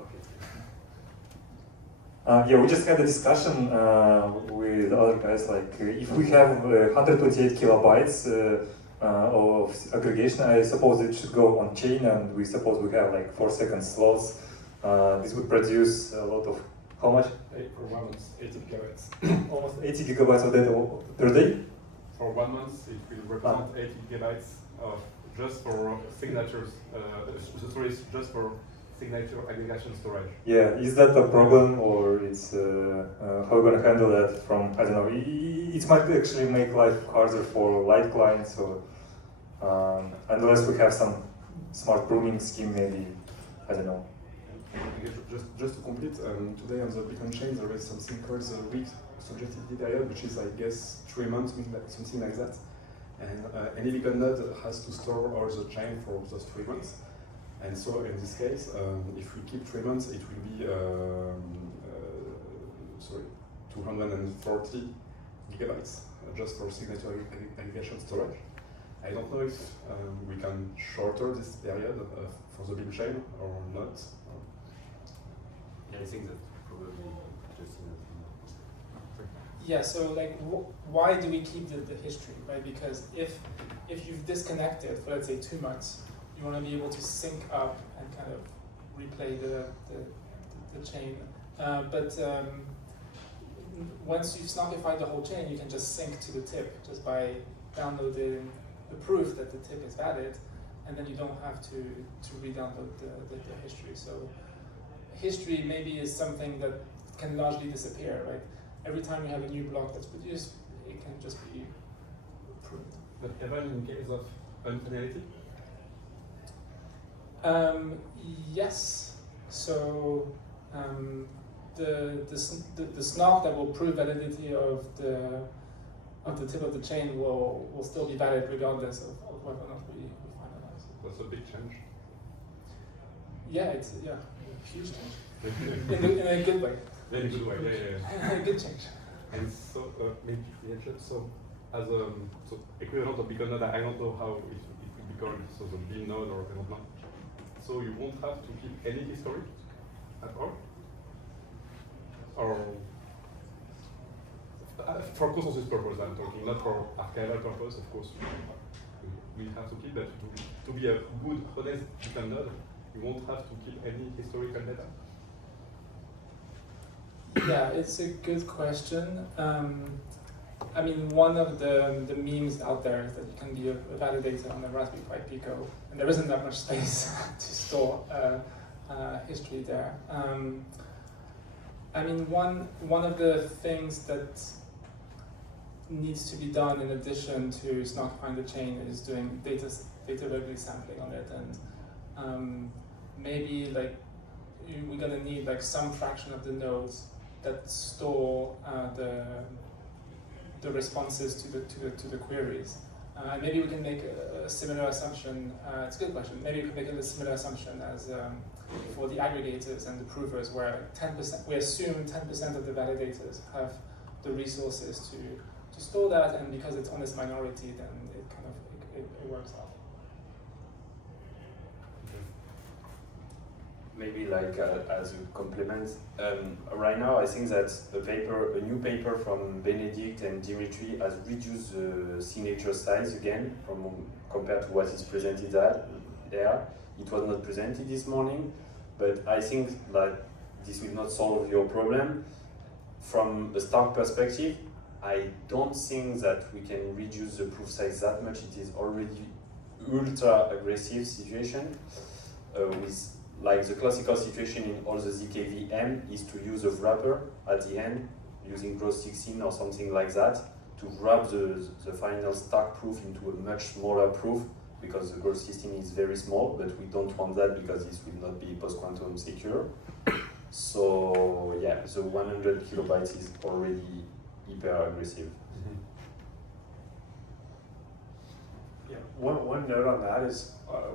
Okay. Yeah, we just had a discussion with other guys, like if we have 128 kilobytes of aggregation, I suppose it should go on chain, and we suppose we have like 4-second slots. This would produce a lot of, how much? For 1 month, 80 gigabytes. Almost 80 gigabytes of data per day? For 1 month, it will represent 80 gigabytes of just for signatures, sorry, just for signature aggregation storage. Yeah, is that a problem, or it's how we're gonna handle that from, I don't know, it might actually make life harder for light clients, or unless we have some smart pruning scheme, maybe, I don't know. Just to complete, today on the Bitcoin chain there is something called the weak subjectivity period, which is, I guess, 3 months, something like that. And any Bitcoin node has to store all the chain for those 3 months. And so in this case, if we keep 3 months, it will be 240 gigabytes just for signature aggregation storage. I don't know if we can shorter this period for the Bitcoin chain or not. Yeah, I think that's probably just Yeah, so like, why do we keep the history, right? Because if you've disconnected for, let's say, 2 months, you want to be able to sync up and kind of replay the chain. But once you've snarkified the whole chain, you can just sync to the tip just by downloading the proof that the tip is valid, and then you don't have to re-download the history. So history maybe is something that can largely disappear, right? Every time you have a new block that's produced, it can just be proved. But even in case of unfinality? Yes. So the snark that will prove validity of the tip of the chain will still be valid regardless of whether or not we finalize. That's a big change. Yeah, it's a huge change. in a good way. Very good way, yeah. A good change. And so maybe so as so equivalent of Bitcoin node, I don't know how it will be called, so the B node or I don't know. So you won't have to keep any history at all? Or for consensus purpose I'm talking, not for archival purpose, of course. We have to keep that to be a good, honest Bitcoin node. You won't have to keep any historical data. Yeah, it's a good question. I mean, one of the memes out there is that you can be a validator on the Raspberry Pi Pico, and there isn't that much space to store history there. I mean, one of the things that needs to be done in addition to snarkifying the chain is doing data regularly sampling on it, and maybe like we're gonna need like some fraction of the nodes that store the responses to the queries. Maybe we can make a similar assumption. It's a good question. Maybe we can make a similar assumption as for the aggregators and the provers, where 10% we assume 10% of the validators have the resources to store that, and because it's honest minority, then it kind of it works out. maybe like as a complement, right now I think that a new paper from Benedict and Dimitri has reduced the signature size again compared to what is presented there. It was not presented this morning, but I think that this will not solve your problem. From a Stark perspective, I don't think that we can reduce the proof size that much. It is already ultra aggressive situation with like the classical situation in all the ZKVM is to use a wrapper at the end using gross 16 or something like that to wrap the final Stark proof into a much smaller proof, because the gross 16 is very small, but we don't want that because this will not be post-quantum secure. So yeah, the 100 kilobytes is already hyper aggressive. Yeah, one note on that is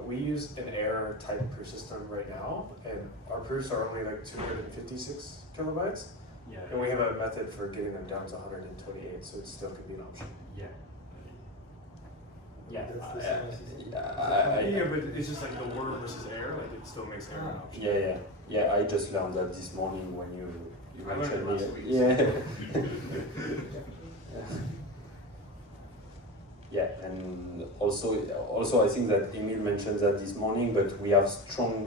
we use an error type proof system right now, and our proofs are only like 256 kilobytes. Yeah. And we have a method for getting them down to 128, so it still could be an option. Yeah. Yeah. Yeah, but it's just like the water versus air. Like it still makes air an option. Yeah. I just learned that this morning when you I learned it mentioned last week. Yeah, and also I think that Emil mentioned that this morning, but we have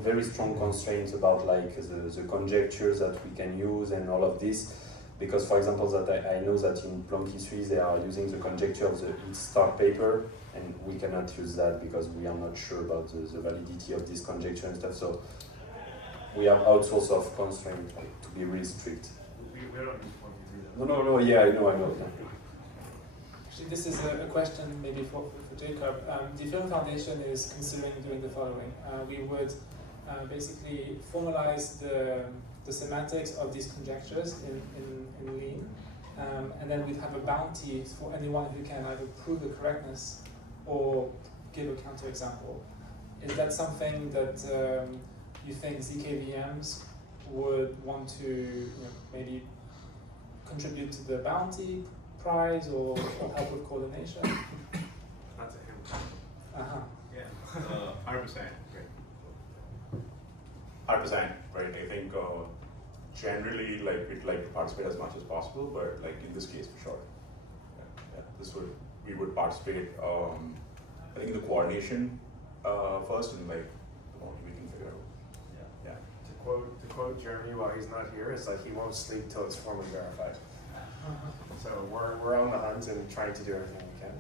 very strong constraints about like the conjectures that we can use and all of this, because for example that I know that in Plonky 3 they are using the conjecture of the start paper, and we cannot use that because we are not sure about the validity of this conjecture and stuff. So we have outsource of constraint like, to be really strict. We don't use Plonky 3 though. No, yeah, I know. Actually, this is a question maybe for Jacob. The Ethereum Foundation is considering doing the following. We would basically formalize the semantics of these conjectures in Lean, and then we'd have a bounty for anyone who can either prove the correctness or give a counterexample. Is that something that you think ZKVMs would want to maybe contribute to the bounty prize or help with coordination? Not to him. Uh-huh. Yeah. 100%. Great. 100%. Right. I think generally, like we'd like to participate as much as possible, but like in this case, for sure. We would participate. I think in the coordination first, and like the more we can figure out. Yeah. To quote Jeremy while he's not here, it's like he won't sleep till it's formally verified. So we're on the hunt and trying to do everything we can.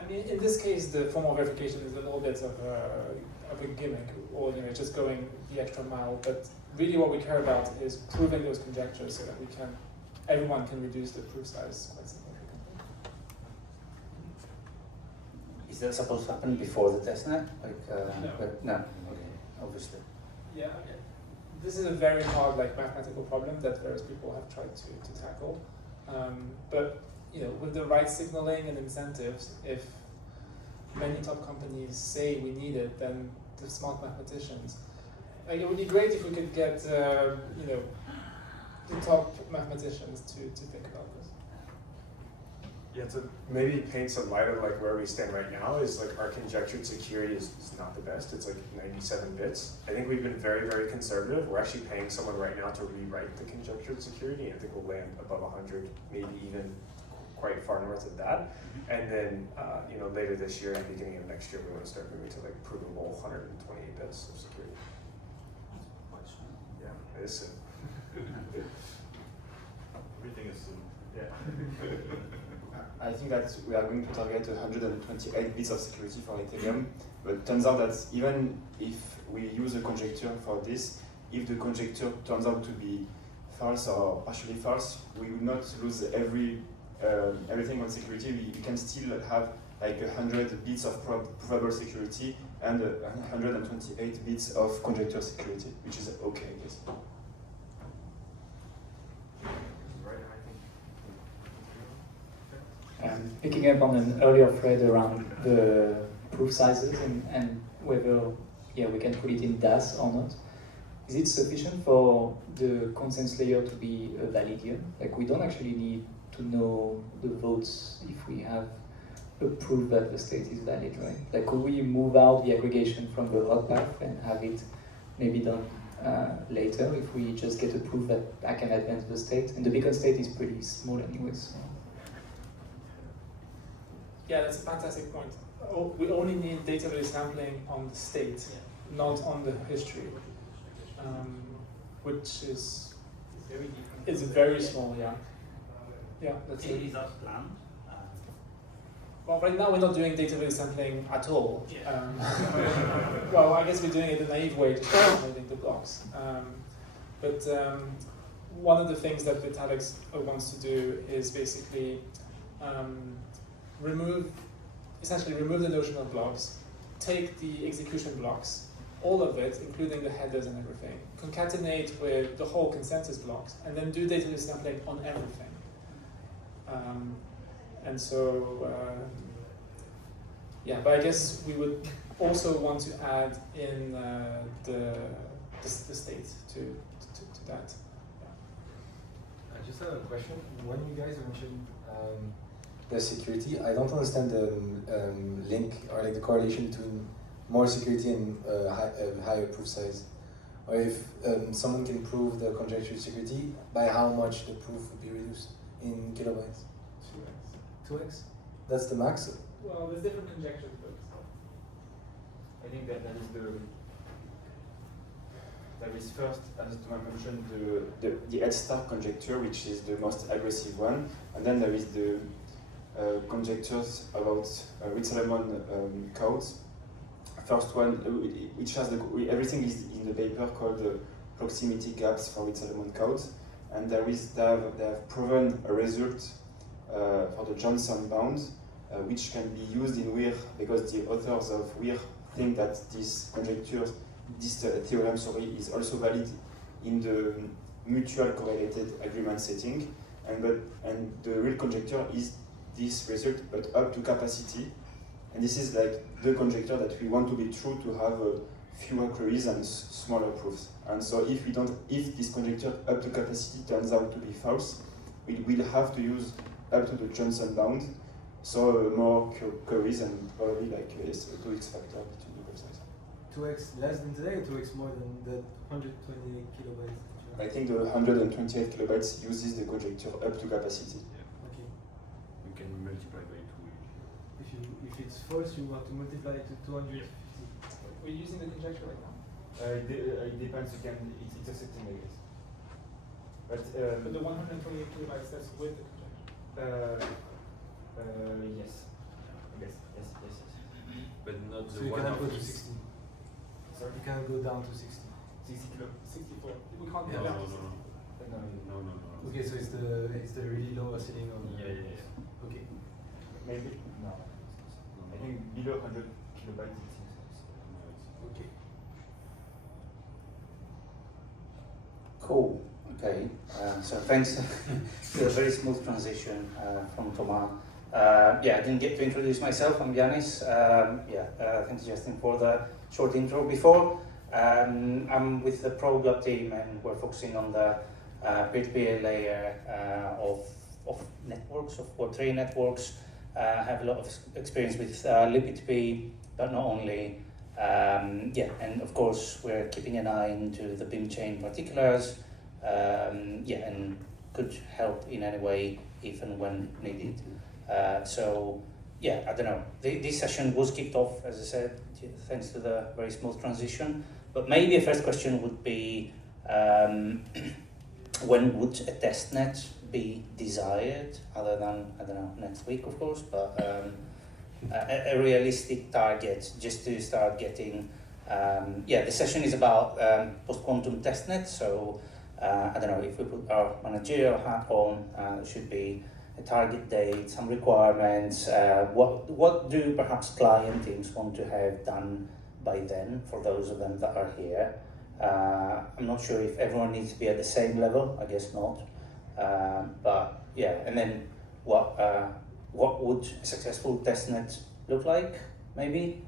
I mean, in this case, the formal verification is a little bit of a gimmick, or just going the extra mile. But really, what we care about is proving those conjectures so that everyone can reduce the proof size quite significantly. Is that supposed to happen before the testnet? No. No. Okay. Obviously. Yeah. Okay. This is a very hard mathematical problem that various people have tried to tackle. But with the right signaling and incentives, if many top companies say we need it, then the smart mathematicians. It would be great if we could get the top mathematicians to think about this. Yeah, to maybe paint some light on where we stand right now is our conjectured security is not the best. It's 97 bits. I think we've been very, very conservative. We're actually paying someone right now to rewrite the conjectured security, and I think we'll land above 100, maybe even quite far north of that. And then later this year and beginning of next year, we want to start moving to provable 128 bits of security. Yeah, it is soon. Everything is soon. Yeah. I think that we are going to target 128 bits of security for Ethereum, but it turns out that even if we use a conjecture for this, if the conjecture turns out to be false or partially false, we will not lose everything on security. We can still have 100 bits of provable security and 128 bits of conjecture security, which is okay, I guess. Picking up on an earlier thread around the proof sizes and whether we can put it in DAS or not, is it sufficient for the consensus layer to be a validium? We don't actually need to know the votes if we have a proof that the state is valid, right? Could we move out the aggregation from the hot path and have it maybe done later if we just get a proof that I can advance the state? And the beacon state is pretty small anyways. So. Yeah, that's a fantastic point. We only need data sampling on the state, not on the history, which is very different. It's very small, yeah. Yeah, that's it. Is that planned? Well, right now we're not doing database sampling at all. Yeah. Well, I guess we're doing it the naive way, just calculating the blocks. But one of the things that Vitalik's wants to do is basically remove the notion of blocks, take the execution blocks, all of it, including the headers and everything, concatenate with the whole consensus blocks, and then do database sampling on everything. And so, but I guess we would also want to add in the state to that. I just have a question. When you guys mentioned the security. I don't understand the link or like the correlation between more security and higher proof size. Or if someone can prove the conjecture security, by how much the proof would be reduced in kilobytes? 2x? That's the max? Well, there's different conjectures, but I think that is there is first, as Thomas mentioned, the head start conjecture, which is the most aggressive one, and then there is the conjectures about Reed-Solomon codes. First one, which has everything is in the paper called the proximity gaps for Reed-Solomon codes, and they have proven a result for the Johnson bound, which can be used in WIR because the authors of WIR think that this conjecture, this theorem, is also valid in the mutual correlated agreement setting, and the real conjecture is this result, but up to capacity, and this is like the conjecture that we want to be true to have fewer queries and smaller proofs. And so if this conjecture up to capacity turns out to be false, we will have to use up to the Johnson bound, so more queries and probably like a 2x factor between the size. 2x less than today or 2x more than the 128 kilobytes? I think the 128 kilobytes uses the conjecture up to capacity. Okay. You can multiply by 2. If it's false, you want to multiply it to 250. we're using the conjecture right now. It depends. It's accepting, I guess. But the 128 kilobytes, that's with the conjecture. yes. I guess yes. But not So the you one cannot go of to it. 60. Sorry? You cannot go down to 60. 64. We can't Yeah. go down to No. 60. No. Okay, so it's the really low ceiling on the... Yeah. Okay. Maybe no. I think below 100 kilobytes it seems. Okay. Cool. Okay. So thanks for a very smooth transition from Thomas. I didn't get to introduce myself. I'm Yanis. Thanks, Justin, for the short intro before. I'm with the ProGlub team, and we're focusing on the peer-to-peer layer of networks, of Web3 networks. Have a lot of experience with libp2p, but not only. And of course, we're keeping an eye into the BIM chain particulars. And could help in any way if and when needed. I don't know. This session was kicked off, as I said, thanks to the very smooth transition. But maybe a first question would be, when would a testnet be desired, other than, I don't know, next week, of course, but a realistic target just to start getting, the session is about post-quantum testnet, so I don't know, if we put our managerial hat on, there should be a target date, some requirements, what do perhaps client teams want to have done by then, for those of them that are here. I'm not sure if everyone needs to be at the same level, I guess not. And then what would a successful testnet look like, maybe?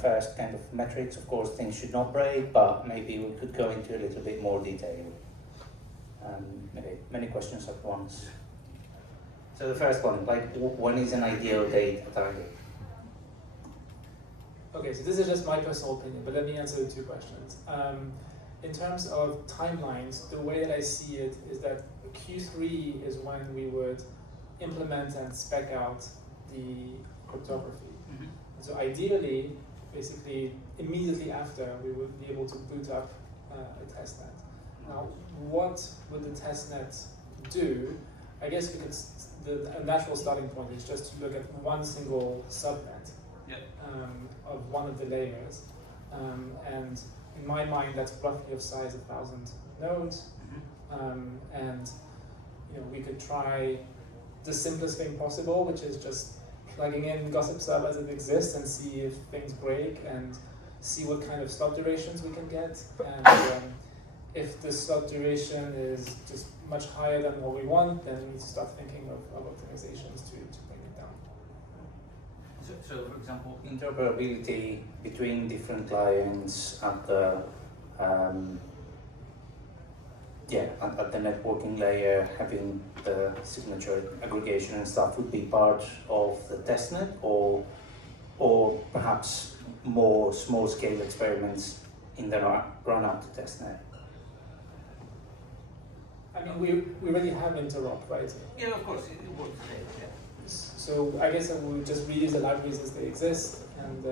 First kind of metrics, of course, things should not break, but maybe we could go into a little bit more detail. Maybe many questions at once. So the first one, like, when is an ideal date a target? Okay, so this is just my personal opinion, but let me answer the two questions. In terms of timelines, the way that I see it is that Q3 is when we would implement and spec out the cryptography. Mm-hmm. And so ideally, basically, immediately after, we would be able to boot up a testnet. Now, what would the testnet do? I guess we could, the natural starting point is just to look at one single subnet of one of the layers. And in my mind, that's roughly of size 1,000 nodes. And we could try the simplest thing possible, which is just plugging in gossip sub as it exists and see if things break and see what kind of slot durations we can get. And if the slot duration is just much higher than what we want, then we need to start thinking of optimizations to bring it down. So for example, interoperability between different clients at the yeah, at the networking layer, having the signature aggregation and stuff would be part of the testnet, or perhaps more small-scale experiments in the run-up to testnet. I mean, we already have interop, right? Yeah, of course, it works today. Yeah. So I guess we would just reuse the libraries as they exist, and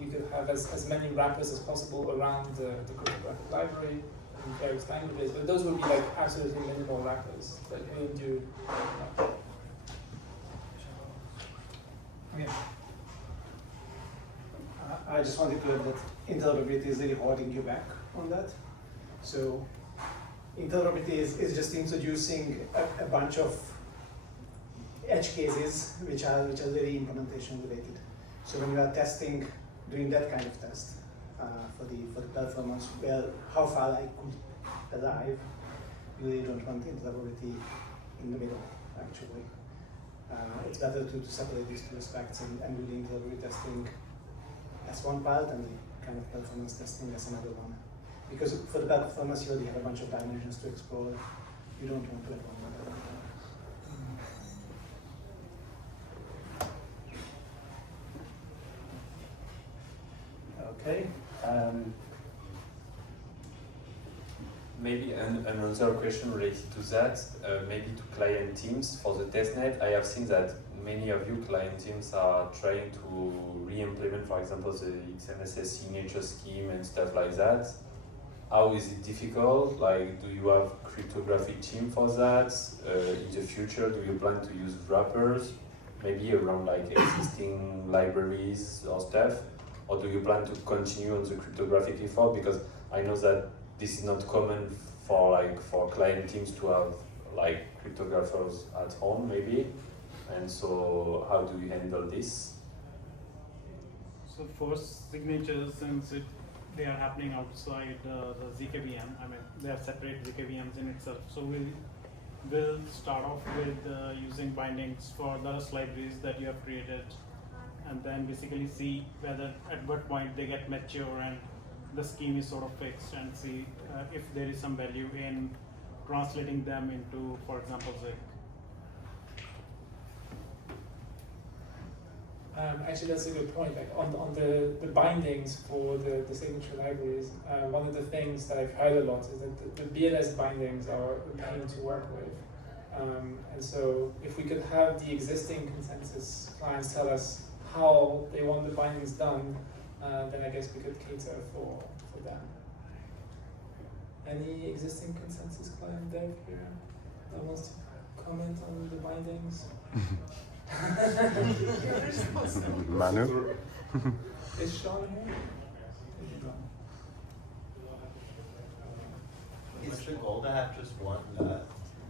we could have as many wrappers as possible around the cryptographic library in various languages. But those would be like absolutely minimal wrappers that wouldn't do much. Okay. I just wanted to add that interoperability is really holding you back on that. So interoperability is just introducing a bunch of edge cases which are really implementation related. So when you are testing, doing that kind of test for the performance, well, how far I could arrive, you really don't want interoperability in the middle, actually. It's better to separate these two aspects and do the interoperability testing as one part and the kind of performance testing as another one. Because for the performance, you already have a bunch of dimensions to explore. You don't want to have one. Okay. Maybe another question related to that, maybe to client teams for the testnet. I have seen that many of you client teams are trying to re-implement, for example, the XMSS signature scheme and stuff like that. How is it difficult? Like, do you have cryptographic team for that? In the future, do you plan to use wrappers, maybe around like existing libraries or stuff? Or do you plan to continue on the cryptographic effort? Because I know that this is not common for client teams to have like cryptographers at home, maybe. And so, how do you handle this? So for signatures, since they are happening outside the ZKVM, I mean they are separate ZKVMs in itself. So we'll start off with using bindings for the Rust libraries that you have created, and then basically see whether at what point they get mature and the scheme is sort of fixed, and see if there is some value in translating them into, for example, Zig. Actually, that's a good point. Like on the bindings for the signature libraries, one of the things that I've heard a lot is that the BLS bindings are a pain to work with. And so if we could have the existing consensus clients tell us how they want the bindings done, then I guess we could cater for them. Any existing consensus client dev here that wants to comment on the bindings? Manu? Is Sean here? Is the goal to have just one?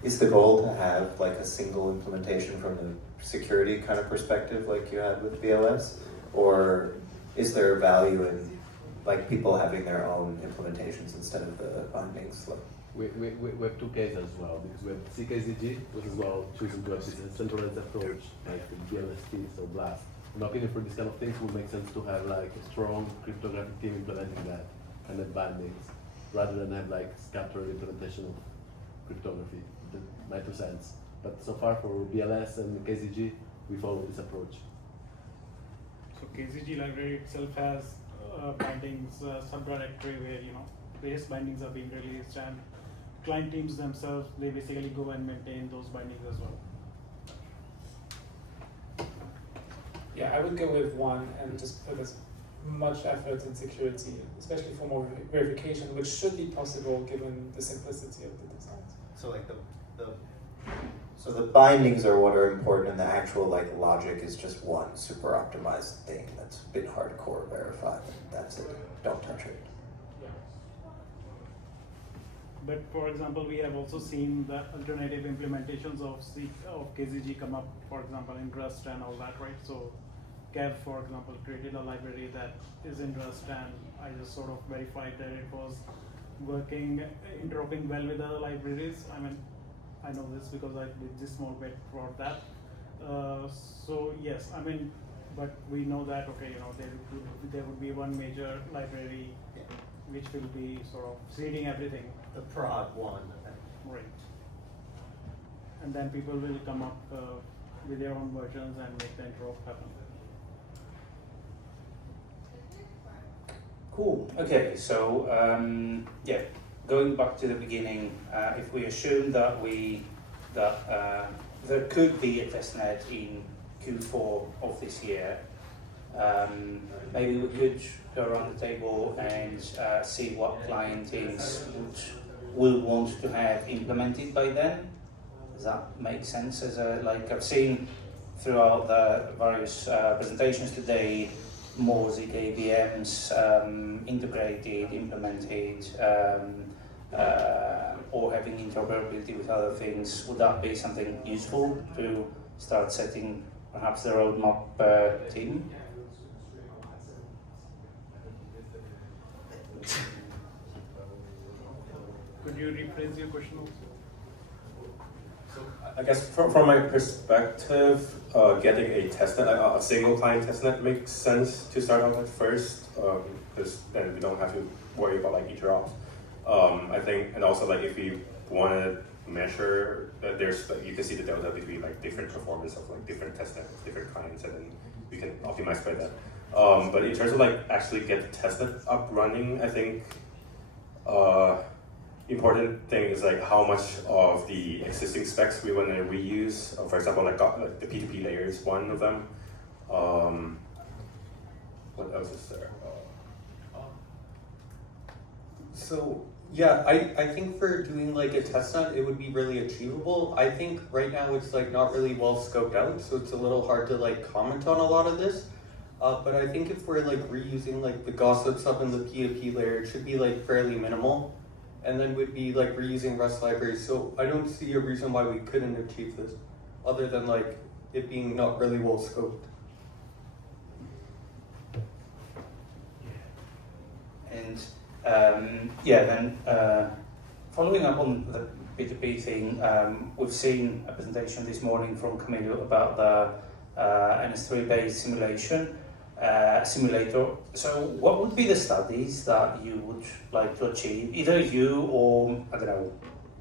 Is the goal to have like a single implementation from the security kind of perspective, like you had with BLS, or is there value in like people having their own implementations instead of the bindings? We have two cases as well, because we have CKZG, which is well choosing to have this centralized approach, like the BLST or BLAST. In my opinion, for this kind of things, it would make sense to have like a strong cryptographic team implementing that, and then bindings, rather than have like scattered implementation of cryptography. My 2 cents. But so far for BLS and KZG, we follow this approach. So KZG library itself has bindings subdirectory where various bindings are being released, and client teams themselves, they basically go and maintain those bindings as well. Yeah, I would go with one and just put as much effort in security, especially for more verification, which should be possible given the simplicity of the designs. So like so the bindings are what are important, and the actual like logic is just one super optimized thing that's been hardcore verified. That's it. Don't touch it. But for example, we have also seen the alternative implementations of KZG come up, for example, in Rust and all that, right? So Kev, for example, created a library that is in Rust, and I just sort of verified that it was working, interoperating well with other libraries. I mean, I know this because I did this small bit for that. So yes, I mean, but we know that, okay, there would be one major library which will be sort of seeding everything. The prod one. Right. And then people will come up with their own versions and make the interop happen. Cool. Okay, so yeah, going back to the beginning, if we assume that there could be a testnet in Q4 of this year, maybe we could go around the table and see what client teams will want to have implemented by then. Does that make sense? As like I've seen throughout the various presentations today, more ZKVMs integrated, implemented, or having interoperability with other things. Would that be something useful to start setting perhaps the roadmap team? Could you rephrase your question also? So I guess from my perspective, getting a testnet, a single client testnet makes sense to start off at first, because then we don't have to worry about like interops. I think, and also like if we want to measure that there's like, you can see the delta between like different performance of like different testnets, different clients, and then we can optimize by that. But in terms of like actually get the testnet up running, I think important thing is like how much of the existing specs we want to reuse. For example, like the P2P layer is one of them. What else is there? So yeah, I think for doing like a testnet, it would be really achievable. I think right now it's like not really well scoped out, so it's a little hard to like comment on a lot of this. But I think if we're like reusing like the gossips up in the P2P layer, it should be like fairly minimal. And then we'd be like reusing Rust libraries. So I don't see a reason why we couldn't achieve this, other than like it being not really well scoped. And yeah, then following up on the P2P thing, we've seen a presentation this morning from Camilo about the NS3-based simulator. So what would be the studies that you would like to achieve, either you or, I don't know,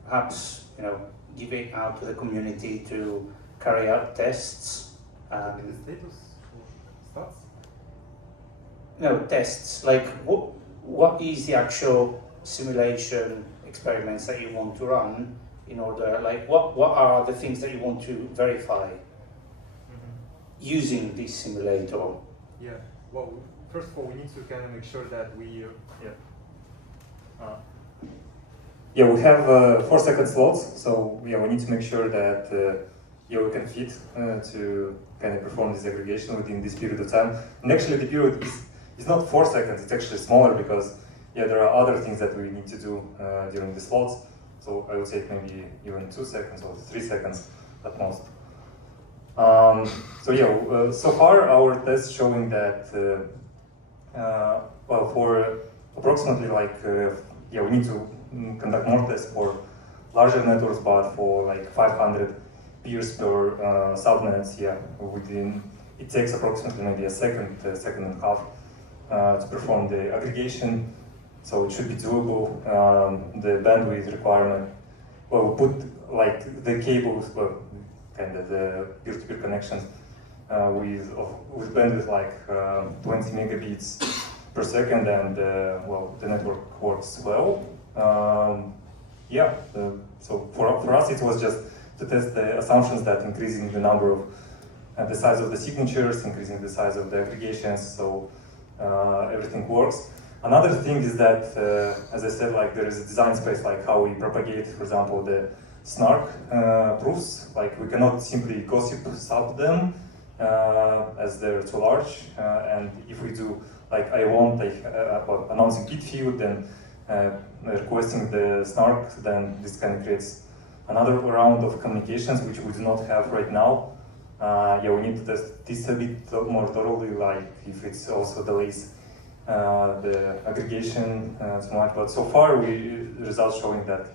perhaps, you know, give it out to the community to carry out tests? No, tests, like what is the actual simulation experiments that you want to run in order, like what are the things that you want to verify using this simulator? Yeah, well, first of all, we need to kind of make sure that we, we have 4-second slots, so yeah, we need to make sure that we can fit to kind of perform this aggregation within this period of time. And actually the period is not 4 seconds, it's actually smaller because there are other things that we need to do during the slots. So I would say maybe even 2 seconds or 3 seconds at most. So far our tests showing that for approximately we need to conduct more tests for larger networks, but for like 500 peers per subnets, it takes approximately maybe a second and a half to perform the aggregation. So it should be doable. The bandwidth requirement, we put like the cables, kind of the peer-to-peer connections with bandwidth like 20 megabits per second, and the network works well. So for us it was just to test the assumptions that increasing the number of the size of the signatures, increasing the size of the aggregations, so everything works. Another thing is that, as I said, like there is a design space, like how we propagate, for example, the snark proofs. Like we cannot simply gossip sub them as they're too large. And if we do, like I want announcing bit field, then requesting the snark, then this kind of creates another round of communications which we do not have right now. We need to test this a bit more thoroughly, like if it's also delays the aggregation so much. But so far, results showing that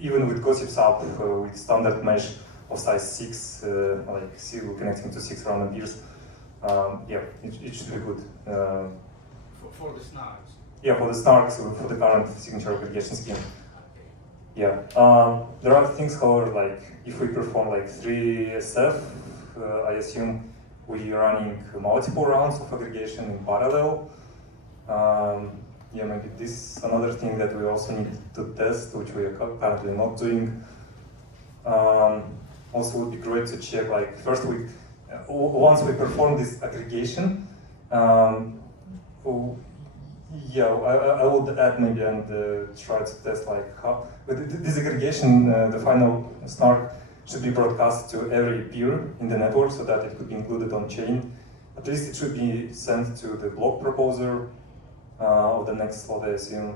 even with gossip sub with standard mesh of size 6, like connecting to 6 random peers, it should be good. For the snarks. Yeah, for the snarks, for the current signature aggregation scheme. Yeah, there are things, however, like if we perform like 3SF, I assume we're running multiple rounds of aggregation in parallel. Yeah, maybe this is another thing that we also need to test, which we are currently not doing. Also, would be great to check, like, first once we perform this aggregation, yeah, I would add maybe and try to test like how, with this aggregation, the final snark should be broadcast to every peer in the network so that it could be included on chain. At least it should be sent to the block proposer of the next slot, I assume.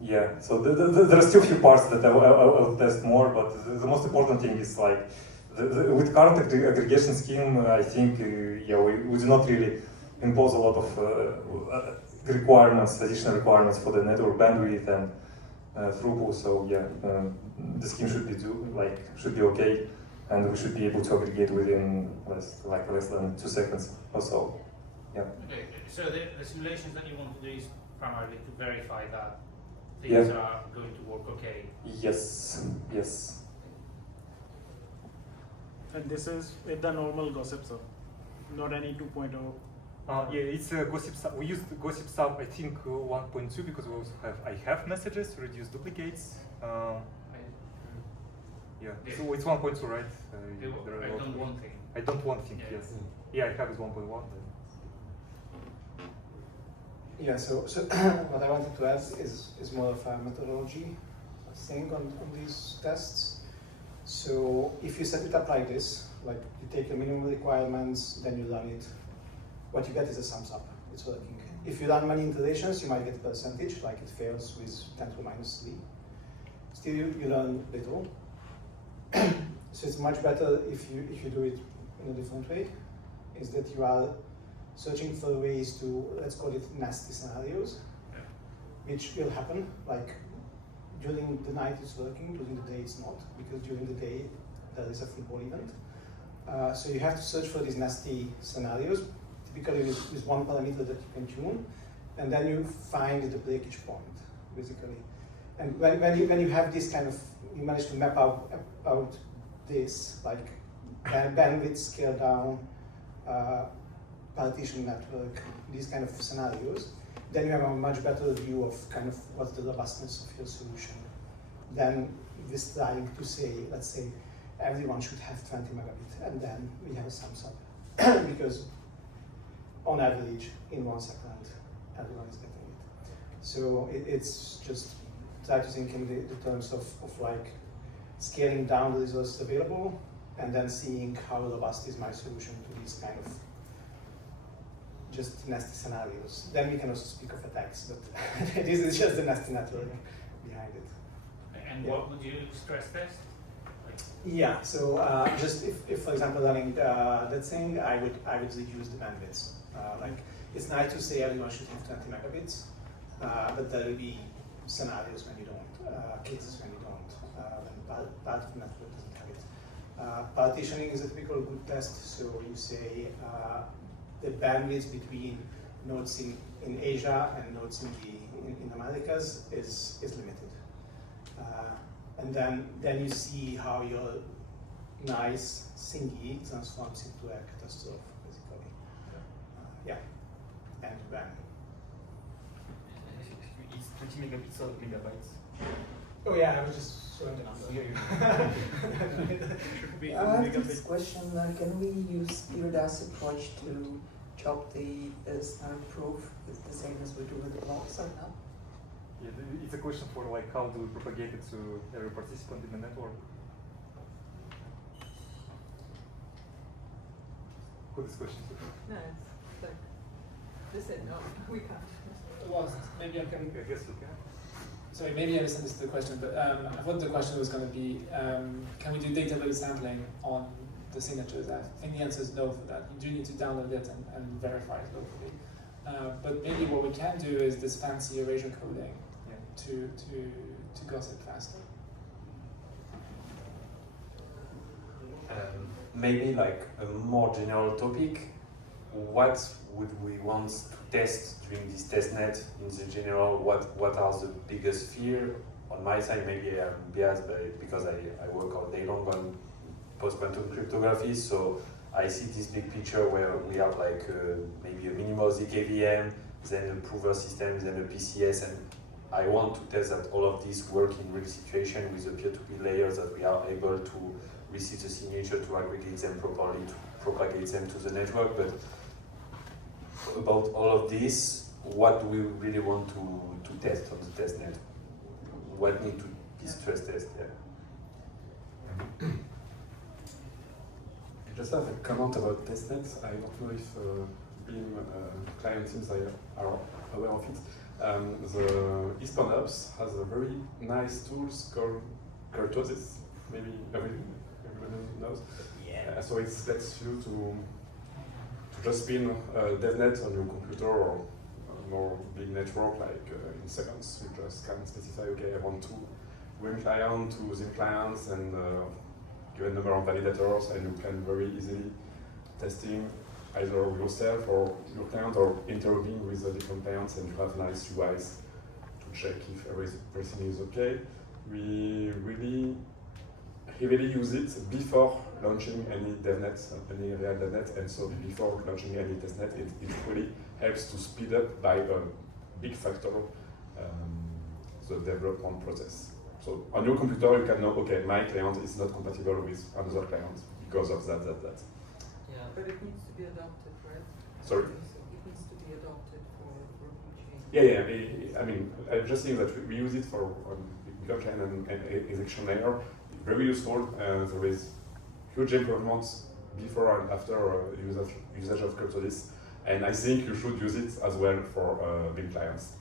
Yeah, so there are still a few parts that I will test more, but the most important thing is like, with current aggregation scheme, I think, yeah, we do not really impose a lot of requirements, additional requirements for the network bandwidth and throughput. So yeah, the scheme should be okay, and we should be able to aggregate within less than 2 seconds or so. Yeah. Okay, so the simulations that you want to do is primarily to verify that things are going to work okay. Yes. Yes. And this is with the normal gossip sub, not any 2.0. Yeah, it's a gossip sub. We used gossip sub, I think 1.2, because we also have I have messages to reduce duplicates. Yeah, so it's 1.2, right? I don't want thing. I don't want thing. Yes. Yeah, I have is 1.1. Yeah, so what I wanted to add is more of a methodology thing on these tests. So if you set it up like this, like you take the minimum requirements, then you run it, what you get is a sums up, it's working. If you run many iterations, you might get a percentage, like it fails with 10 to the minus 3. Still, you learn little. So it's much better if you do it in a different way, is that you are searching for ways to, let's call it nasty scenarios, which will happen, like during the night it's working, during the day it's not, because during the day there is a football event. So you have to search for these nasty scenarios, typically with one parameter that you can tune, and then you find the breakage point, basically. And when you have this kind of, you manage to map out this, like bandwidth scale down, partition network, these kind of scenarios, then you have a much better view of kind of what's the robustness of your solution than this trying to say, let's say, everyone should have 20 megabit, and then we have a sums up. Because on average, in 1 second, everyone is getting it. So it's just try to think in the terms of like scaling down the resources available, and then seeing how robust is my solution to these kind of just nasty scenarios. Then we can also speak of attacks, but this is just the nasty network behind it. And what would you stress test? Yeah, so just if for example running that thing, I would reduce the bandwidths. Like it's nice to say everyone should have 20 megabits, but there will be scenarios when you don't, cases when you don't, when part of the network doesn't have it. Partitioning is a typical good test. So you say the bandwidth between nodes in Asia and nodes in Americas is limited. And then you see how your nice thingy transforms into a catastrophe, basically. Yeah, and when. It's 20 megabits or megabytes? Oh yeah, I was just showing the number. I have this question, can we use Iridas approach to chop the snark proof the same as we do with the blocks or not? Yeah, it's a question for like how do we propagate it to every participant in the network? Who this question to? No, it's like, they said no, we can't. Well, maybe I can. I guess we can. Sorry, maybe I misunderstood the question, but I thought the question was going to be, can we do database sampling on the signatures? I think the answer is no for that. You do need to download it and verify it locally. But maybe what we can do is this fancy erasure coding to gossip faster. Maybe like a more general topic. what would we want to test during this testnet in the general? What are the biggest fear? On my side, maybe I'm biased because I work all day long on post-quantum cryptography, so I see this big picture where we have like maybe a minimal ZKVM, then a prover system, then a PCS, and I want to test that all of these work in real situation with the peer-to-peer layers, that we are able to receive the signature, to aggregate them properly, to propagate them to the network. But about all of this, what do we really want to test on the testnet? What need to be stress tested? Yeah. I just have a comment about testnet. I don't know if Beam client teams are aware of it. The Eastern Hubs has a very nice tools called Kurtosis. Maybe everyone knows. Yeah. So it lets you to just spin DevNet on your computer or more big network, like in seconds. You just can specify, okay, I want to win client to Zim clients and give a number of validators, and you can very easily testing either yourself or your client or interacting with the different clients, and you have nice UIs to check if everything is okay. We really heavily use it before launching any DevNet, any real DevNet, and so before launching any testnet, it really helps to speed up by a big factor the development process. So on your computer, you can know, okay, my client is not compatible with another client because of that. Yeah, but it needs to be adopted, right? Sorry? It needs to be adopted for blockchain. Yeah. I mean, I'm just saying that we use it for blockchain and execution layer. It's very useful. There is huge improvements before and after usage of Kurtosis, and I think you should use it as well for big clients.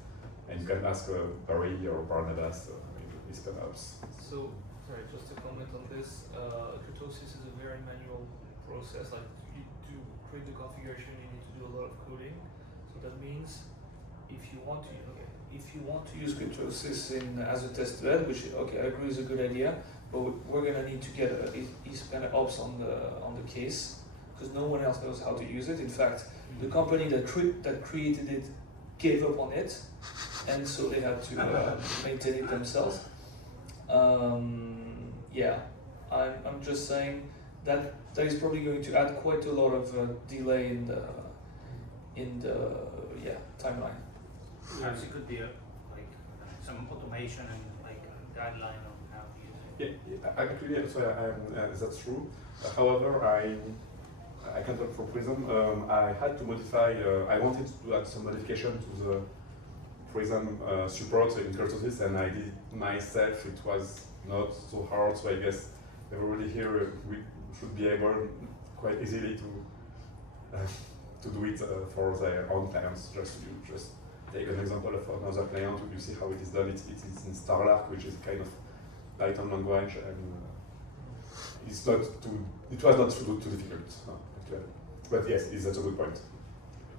And you can ask Barry or Barnabas in Eastern Hubs. So, sorry, just to comment on this, Kurtosis is a very manual process. Like, to create the configuration, you need to do a lot of coding. So that means if you want to use Kurtosis as a test bed, which I agree is a good idea, but we're gonna need to get these kind of ops on the case, because no one else knows how to use it. In fact, the company that created it gave up on it, and so they had to maintain it themselves. I'm just saying that is probably going to add quite a lot of delay in the timeline. Perhaps it could be some automation and like a guideline on how to use it. Yeah, actually, that's true. However, I can talk for Prism. I had to modify. I wanted to add some modification to the Prism support in Kurtosis, and I did it myself. It was not so hard, so I guess everybody here we should be able quite easily to do it for their own clients. Just take an example of another client. You see how it is done. It is in Starlark, which is kind of Python language, and it was not too difficult, actually. But yes, that's a good point.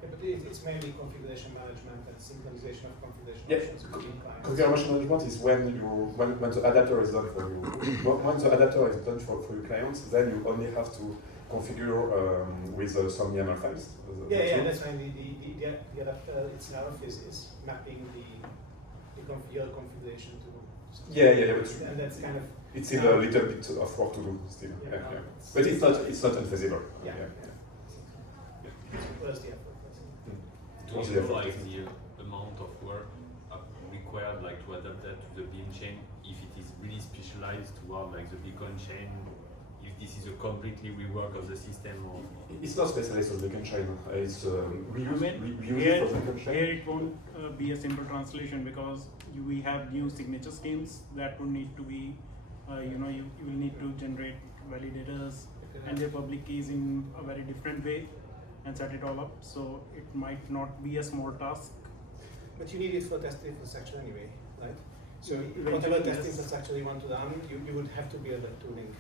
Yeah, but it's mainly configuration management and synchronization of configuration Yeah, options between clients. configuration management is when the adapter is done for you. When the adapter is done for your clients, then you only have to configure with some YAML files. That's mainly the adapter itself is mapping your configuration to. But and that's kind of. It's still a little bit of work to do still. But it's not infeasible. Where's the effort? Do you know like the amount of work required like to adapt that to the Beam chain, if it is really specialized toward like the Beacon chain, if this is a completely rework of the system, or it's not specialized on the Beacon chain. It's we use it for the Beacon chain. Here it won't be a simple translation, because we have new signature schemes that would need to be you will need to generate validators and their public keys in a very different way and set it all up, so it might not be a small task. But you need it for testing infrastructure anyway, right? So whatever testing infrastructure you want to run, you would have to build that tooling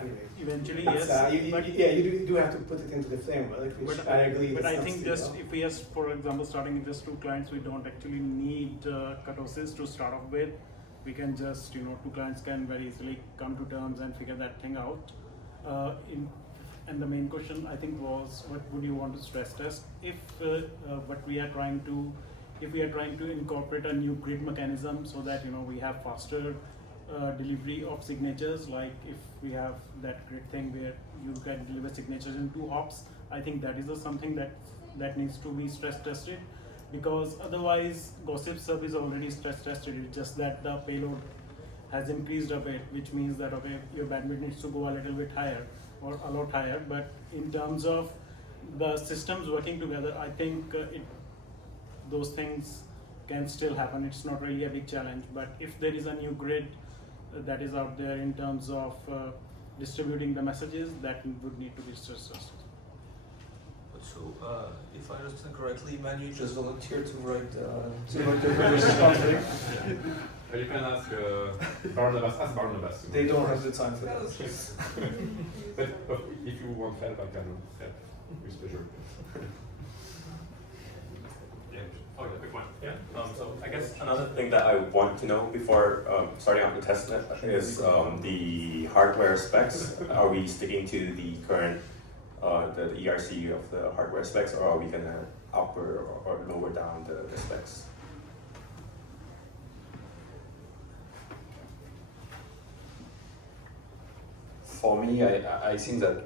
anyway. Eventually, yes. You do have to put it into the framework, which I agree. But I think just if we have, for example, starting with just 2 clients, we don't actually need Kurtosis to start off with. We can just, 2 clients can very easily come to terms and figure that thing out. And the main question I think was, what would you want to stress test if if we are trying to incorporate a new grid mechanism so that we have faster delivery of signatures, like if we have that grid thing where you can deliver signatures in 2 hops. I think that is something that needs to be stress tested, because otherwise Gossip Sub is already stress tested. It's just that the payload has increased a bit, which means that your bandwidth needs to go a little bit higher or a lot higher. But in terms of the systems working together, I think those things can still happen. It's not really a big challenge. But if there is a new grid that is out there in terms of distributing the messages, that would need to be stress tested. So, if I understand correctly, Manu just volunteered to write the response. You can ask Barnabas. Ask Barnabas. They don't have the time for that. But if you want help, I can help with pleasure. Oh, yeah, quick one. Yeah. So I guess another thing that I want to know before starting on the testnet is the hardware specs. Are we sticking to the current the ERC of the hardware specs, or are we gonna up or lower down the specs? For me, I think that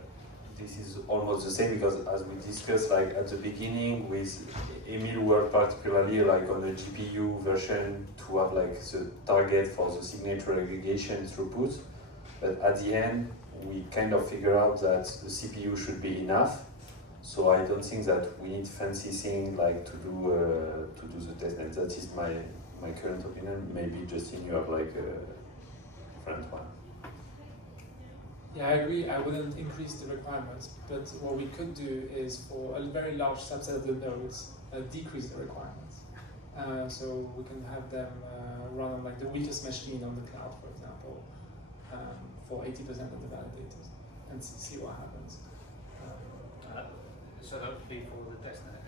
this is almost the same, because as we discussed like at the beginning with Emil, worked particularly like on the GPU version to have like the target for the signature aggregation throughput. But at the end, we kind of figure out that the CPU should be enough. So I don't think that we need fancy thing like to do the testnet. That is my current opinion. Maybe Justin, you have like a different one. Yeah, I agree. I wouldn't increase the requirements, but what we could do is, for a very large subset of the nodes, decrease the requirements. So we can have them run on like the weakest machine on the cloud, for example, for 80% of the validators, and see what happens. So that would be for the testnet,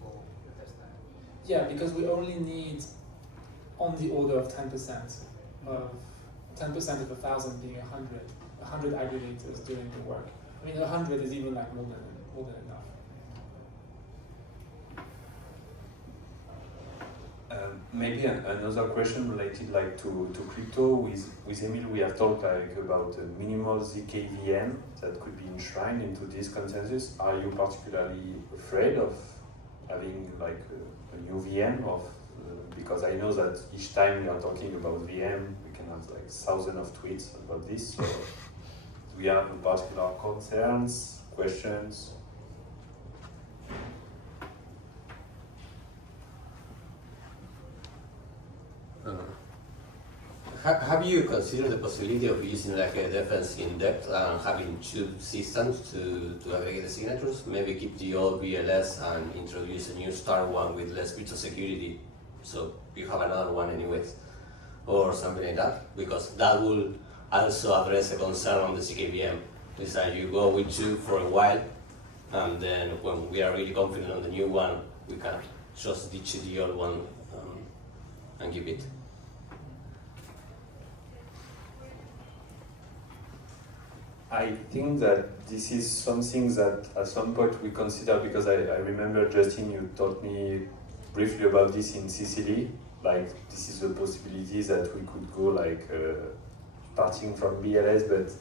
for the testnet. Yeah, because we only need on the order of 10% of 10% of 1,000 being 100 aggregators doing the work. I mean, 100 is even like more than enough. Maybe another question related like to crypto. With Emil, we have talked like about a minimal ZKVM that could be enshrined into this consensus. Are you particularly afraid of having like a new VM of? Because I know that each time we are talking about VM, we can have like thousands of tweets about this. So do we have particular concerns, questions? Have you considered the possibility of using like a defense in depth and having 2 systems to aggregate the signatures? Maybe keep the old BLS and introduce a new star one with less crypto security, so you have another one anyways, or something like that, because that will also address a concern on the ZKVM. Is that you go with 2 for a while, and then when we are really confident on the new one, we can just ditch the old one and keep it. I think that this is something that at some point we consider, because I remember, Justin, you taught me briefly about this in Sicily. Like, this is a possibility that we could go like starting from BLS, but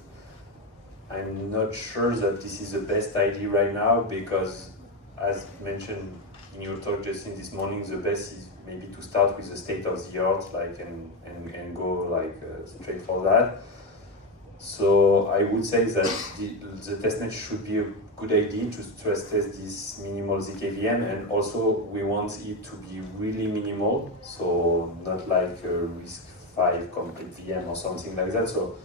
I'm not sure that this is the best idea right now, because as mentioned in your talk, Justin, this morning, the best is maybe to start with the state of the art, like, and go like straight for that. So I would say that the testnet should be a good idea to stress test this minimal ZKVM, and also we want it to be really minimal, so not like a RISC-V complete VM or something like that. So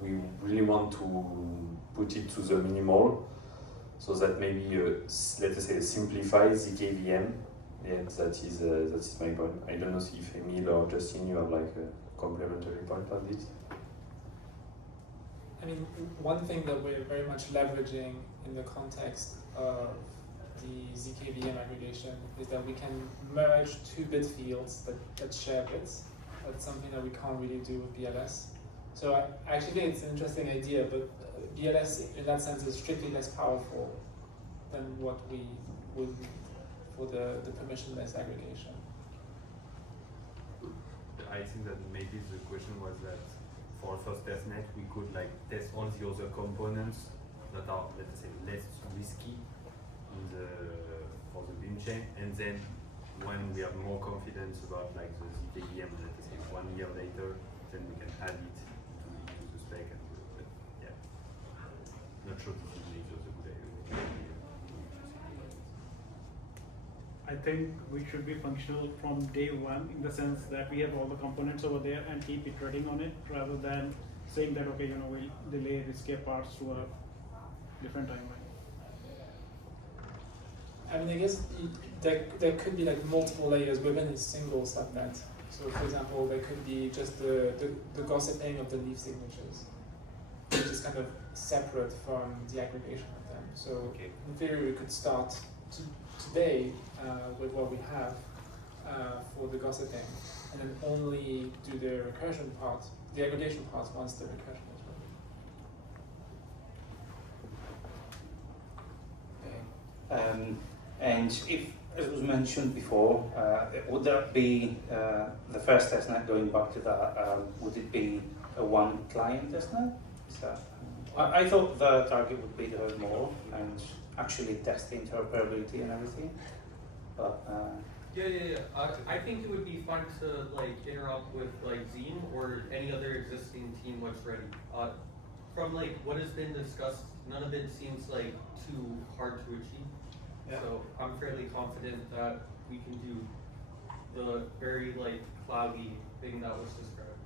we really want to put it to the minimal, so that maybe let us say a simplified ZKVM. Yeah, that is my point. I don't know if Emil or Justin, you have like a complementary point on this. I mean, one thing that we're very much leveraging in the context of the ZKVM aggregation is that we can merge 2-bit fields that share bits. That's something that we can't really do with BLS. So I actually think it's an interesting idea, but BLS in that sense is strictly less powerful than what we would for the permissionless aggregation. I think that maybe the question was that for first testnet we could like test all the other components that are, let's say, less risky in the for the beam chain, and then when we have more confidence about like the ZKVM, let's say 1 year later, then we can add it to the spec. And but yeah, not sure this is maybe a good idea. I think we should be functional from day one in the sense that we have all the components over there and keep iterating on it rather than saying that, okay, we'll delay risky parts to a different timeline. I mean, I guess there could be like multiple layers within a single subnet. So, for example, there could be just the gossiping of the leaf signatures, which is kind of separate from the aggregation of them. So, in theory, we could start today with what we have for the gossiping, and then only do the recursion part, the aggregation part, once the recursion is ready. And if, as was mentioned before, would that be the first testnet going back to that? Would it be a one client testnet? Is that, I thought the target would be to have more and actually test the interoperability and everything. But Yeah. I think it would be fun to like interrupt with like Zine or any other existing team what's ready. From like what has been discussed, none of it seems like too hard to achieve. Yeah. So I'm fairly confident that we can do the very like cloudy thing that was described.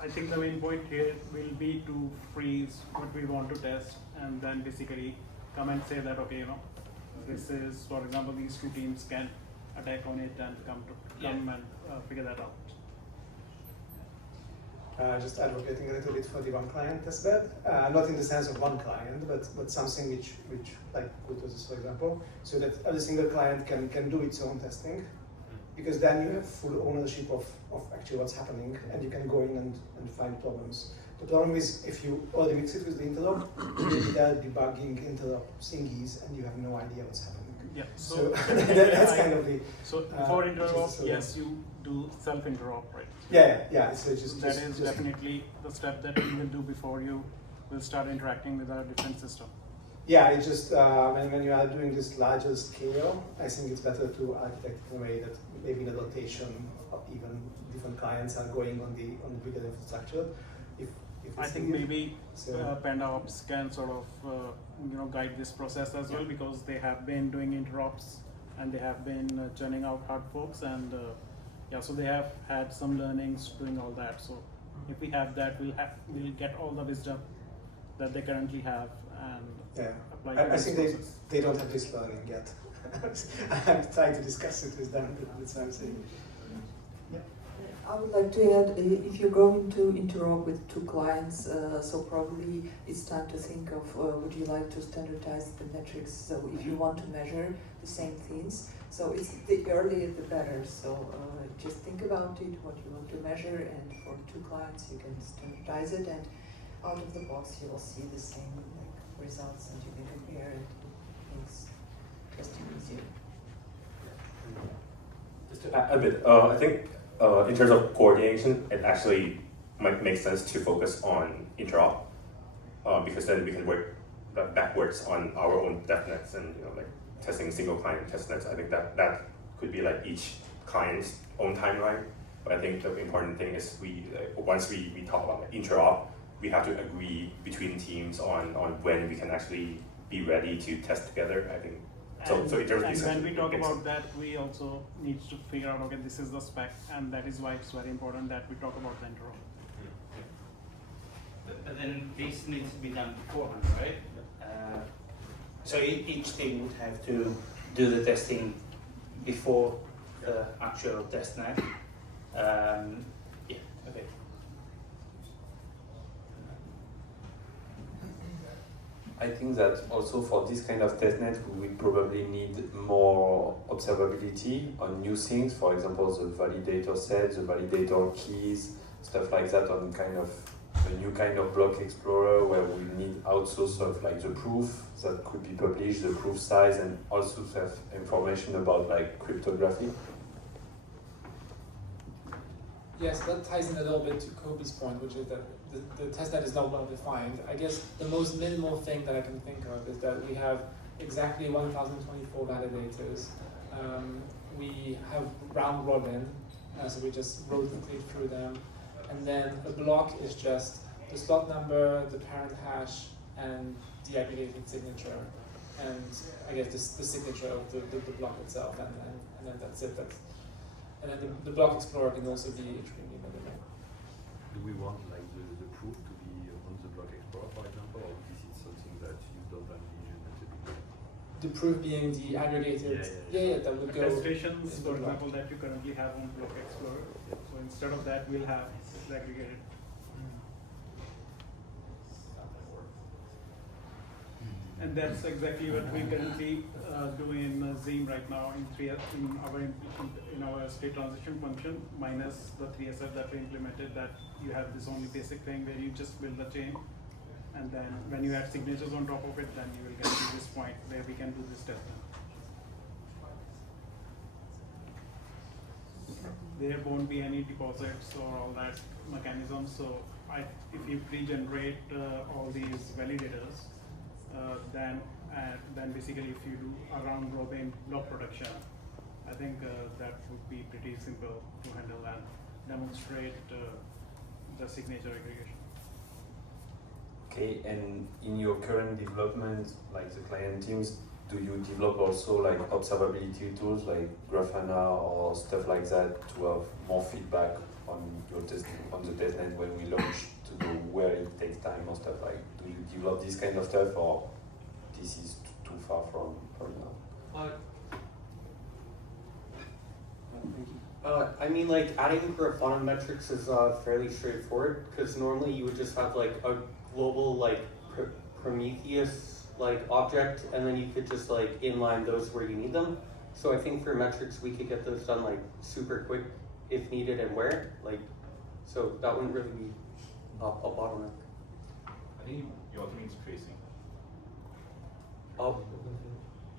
I think the main point here will be to freeze what we want to test and then basically come and say that, okay, this is, for example, these two teams can attack on it and come and figure that out. Just advocating a little bit for the one client testbed, not in the sense of one client, but something which like Kutos, for example, so that every single client can do its own testing, because then you have full ownership of actually what's happening, and you can go in and find problems. The problem is if you already mix it with the interop, you'll be there debugging interop thingies, and you have no idea what's happening. Yeah. So that's kind of the. So before interop, yes, you do self-interop, right? Yeah. So just definitely the step that you will do before you will start interacting with a different system. Yeah, it's just when you are doing this larger scale, I think it's better to architect in a way that maybe in a rotation of even different clients are going on the bigger infrastructure. If I think maybe PandaOps can sort of guide this process as well, because they have been doing interops and they have been churning out hard forks, and so they have had some learnings doing all that. So if we have that, we'll get all the wisdom that they currently have and apply it. I think they don't have this learning yet. I'm trying to discuss it with them, but that's what I'm saying. Yeah. I would like to add, if you're going to interop with two clients, so probably it's time to think of would you like to standardize the metrics, so if you want to measure the same things, so it's the earlier the better, so just think about it, what you want to measure, and for two clients you can standardize it, and out of the box you will see the same results, and you can compare it. It's just easier. Just to add a bit, I think in terms of coordination, it actually might make sense to focus on interop, because then we can work backwards on our own devnets and like testing single client testnets. I think that could be like each client's own timeline. But I think the important thing is once we talk about interop, we have to agree between teams on when we can actually be ready to test together. I think so. In terms of and when we talk about that, we also need to figure out, okay, this is the spec, and that is why it's very important that we talk about the interop. But then this needs to be done beforehand, right? So each team would have to do the testing before the actual testnet. Okay. I think that also for this kind of testnet, we will probably need more observability on new things. For example, the validator set, the validator keys, stuff like that on kind of a new kind of block explorer where we need outsource of like the proof that could be published, the proof size, and also have information about like cryptography. Yes, that ties in a little bit to Kobe's point, which is that the testnet is not well defined. I guess the most minimal thing that I can think of is that we have exactly 1,024 validators. We have round robin, so we just rotate through them. And then a block is just the slot number, the parent hash, and the aggregated signature. And I guess the signature of the block itself, and then that's it. And then the block explorer can also be extremely minimal. Do we want like the proof to be on the block explorer, for example, or this is something that you don't envision at the beginning? The proof being the aggregated, that would go. Attestations, for example, that you currently have on Block Explorer. So instead of that, we'll have this aggregated. And that's exactly what we currently do in Zeem right now in our state transition function, minus the 3SF that we implemented. That you have this only basic thing where you just build the chain, and then when you add signatures on top of it, then you will get to this point where we can do this test. There won't be any deposits or all that mechanism. So if you pre-generate all these validators, then basically if you do a round robin block production, I think that would be pretty simple to handle and demonstrate the signature aggregation. Okay, and in your current development, like the client teams, do you develop also like observability tools like Grafana or stuff like that to have more feedback on your on the testnet when we launch to know where it takes time or stuff like? Do you develop this kind of stuff, or this is too far from now? I mean, like adding Grafana metrics is fairly straightforward because normally you would just have like a global like Prometheus like object, and then you could just like inline those where you need them. So I think for metrics we could get those done like super quick if needed and where. Like, so that wouldn't really be a bottleneck. I think you also means tracing.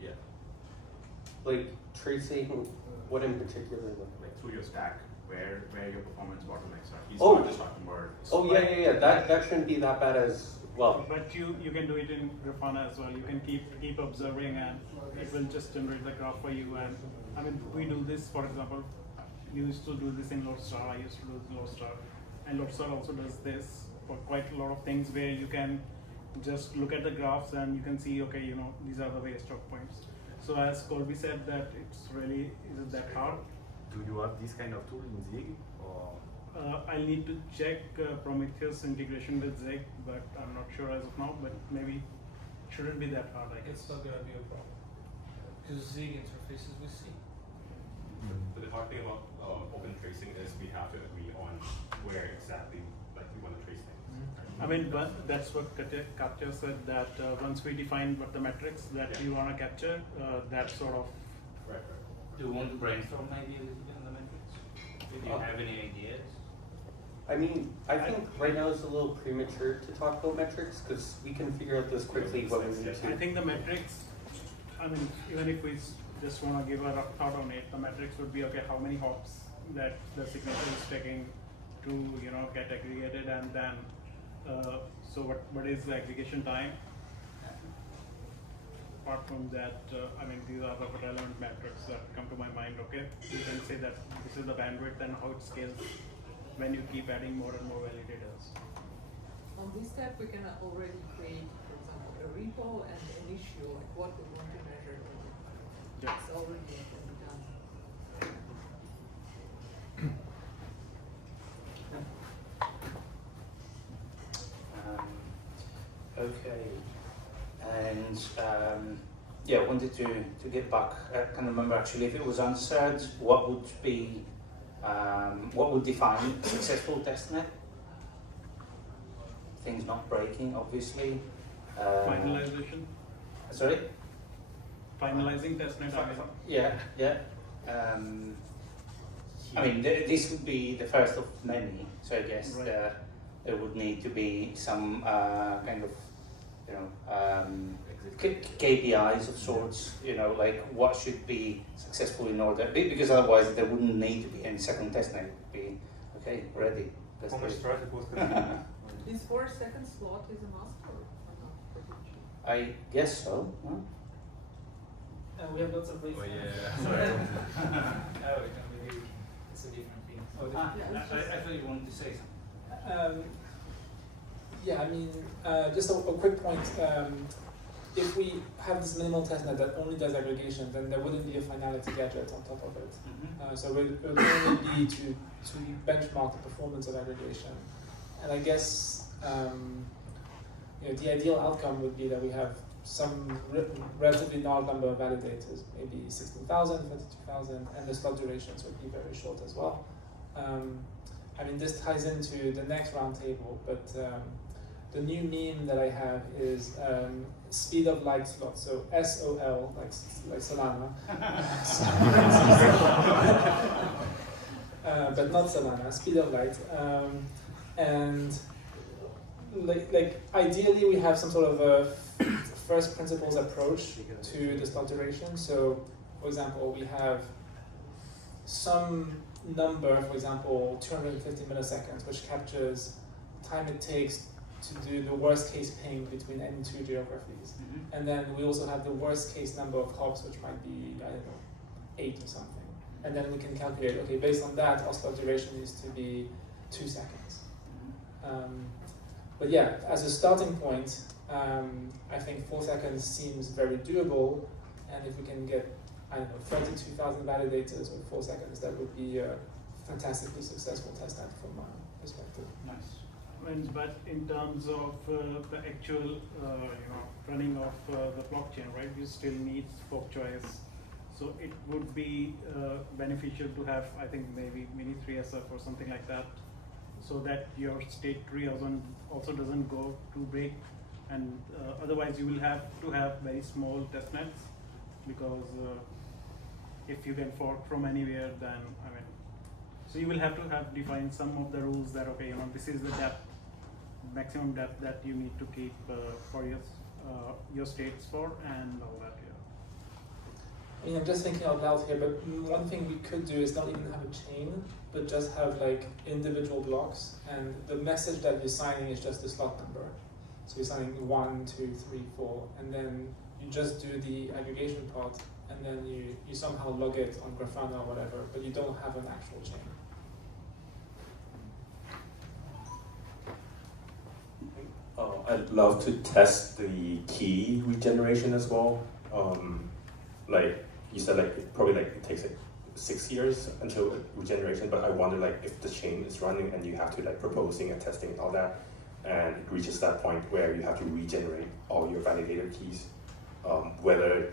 Yeah. Like tracing, what in particular? Like through your stack, where your performance bottlenecks are. He's Oh. not just talking about. Oh yeah. That shouldn't be that bad as well. But you can do it in Grafana as well. You can keep observing, and it will just generate the graph for you. And I mean, we do this, for example. You used to do this in Lodestar. I used to do Lodestar, and Lodestar also does this for quite a lot of things where you can just look at the graphs and you can see, okay, these are the various stock points. So as Colby said, that it's really isn't that hard. Do you have this kind of tool in Zig, or? I'll need to check Prometheus integration with Zig, but I'm not sure as of now. But maybe it shouldn't be that hard, I guess. It's not going to be a problem because Zig interfaces with C. But the hard thing about open tracing is we have to agree on where exactly like we want to trace things. I mean, but that's what Katya said, that once we define what the metrics that we want to capture, that sort of. Right. Do you want to brainstorm ideas on the metrics? Do you have any ideas? I mean, I think right now it's a little premature to talk about metrics because we can figure out this quickly when we need to. I think the metrics, I mean, even if we just want to give a rough thought on it, the metrics would be, okay, how many hops that the signature is taking to, get aggregated, and then, so what is the aggregation time? Apart from that, I mean, these are the relevant metrics that come to my mind, okay? You can say that this is the bandwidth and how it scales when you keep adding more and more validators. On this step, we can already create, for example, a repo and an issue, like what we want to measure. It's already can be done. Okay, and I wanted to get back. I can't remember actually if it was answered. What would define a successful testnet? Things not breaking, obviously. Finalization. Sorry. Finalizing testnet. Yeah. I mean, this would be the first of many. So I guess right. there would need to be some kind of, you know, KPIs of sorts, you know, like what should be successful in order, because otherwise there wouldn't need to be any second testnet. It would be, okay, ready. Let's How do much it. traffic was going to be? Is 4 second slot is a must or not? I guess so. Huh? We have lots of Oh briefings. yeah. Sorry. Maybe it's a different thing. I thought you wanted to say something. Yeah, I mean, just a quick point. If we have this minimal testnet that only does aggregation, then there wouldn't be a finality gadget on top of it. So it would only be to benchmark the performance of aggregation. And I guess you know, the ideal outcome would be that we have some relatively large number of validators, maybe 16,000, 32,000, and the slot durations would be very short as well. I mean, this ties into the next roundtable, but the new meme that I have is speed of light slot, so SOL, like Solana. But not Solana, speed of light. And like ideally we have some sort of a first principles approach to the slot duration. So for example, we have some number, for example, 250 milliseconds, which captures the time it takes to do the worst case ping between any two geographies. And then we also have the worst case number of hops, which might be, I don't know, 8 or something. And then we can calculate, okay, based on that, our slot duration needs to be 2 seconds. But yeah, as a starting point, I think 4 seconds seems very doable. And if we can get, I don't know, 32,000 validators with 4 seconds, that would be a fantastically successful testnet from my perspective. Nice. But in terms of the actual, you know, running of the blockchain, right? You still need fork choice. So it would be beneficial to have, I think, maybe mini 3SF or something like that, so that your state tree also doesn't go too big, and otherwise you will have to have very small testnets, because if you can fork from anywhere, then I mean, so you will have to have defined some of the rules that, okay, you know, this is the depth, maximum depth that you need to keep for your states for, and all that. I mean, I'm just thinking out loud here, but one thing we could do is not even have a chain, but just have like individual blocks, and the message that you're signing is just the slot number. So you're signing 1, 2, 3, 4, and then you just do the aggregation part, and then you somehow log it on Grafana or whatever, but you don't have an actual chain. I'd love to test the key regeneration as well. Like you said, like it takes like 6 years until regeneration, but I wonder like if the chain is running and you have to like proposing and testing and all that, and it reaches that point where you have to regenerate all your validator keys, whether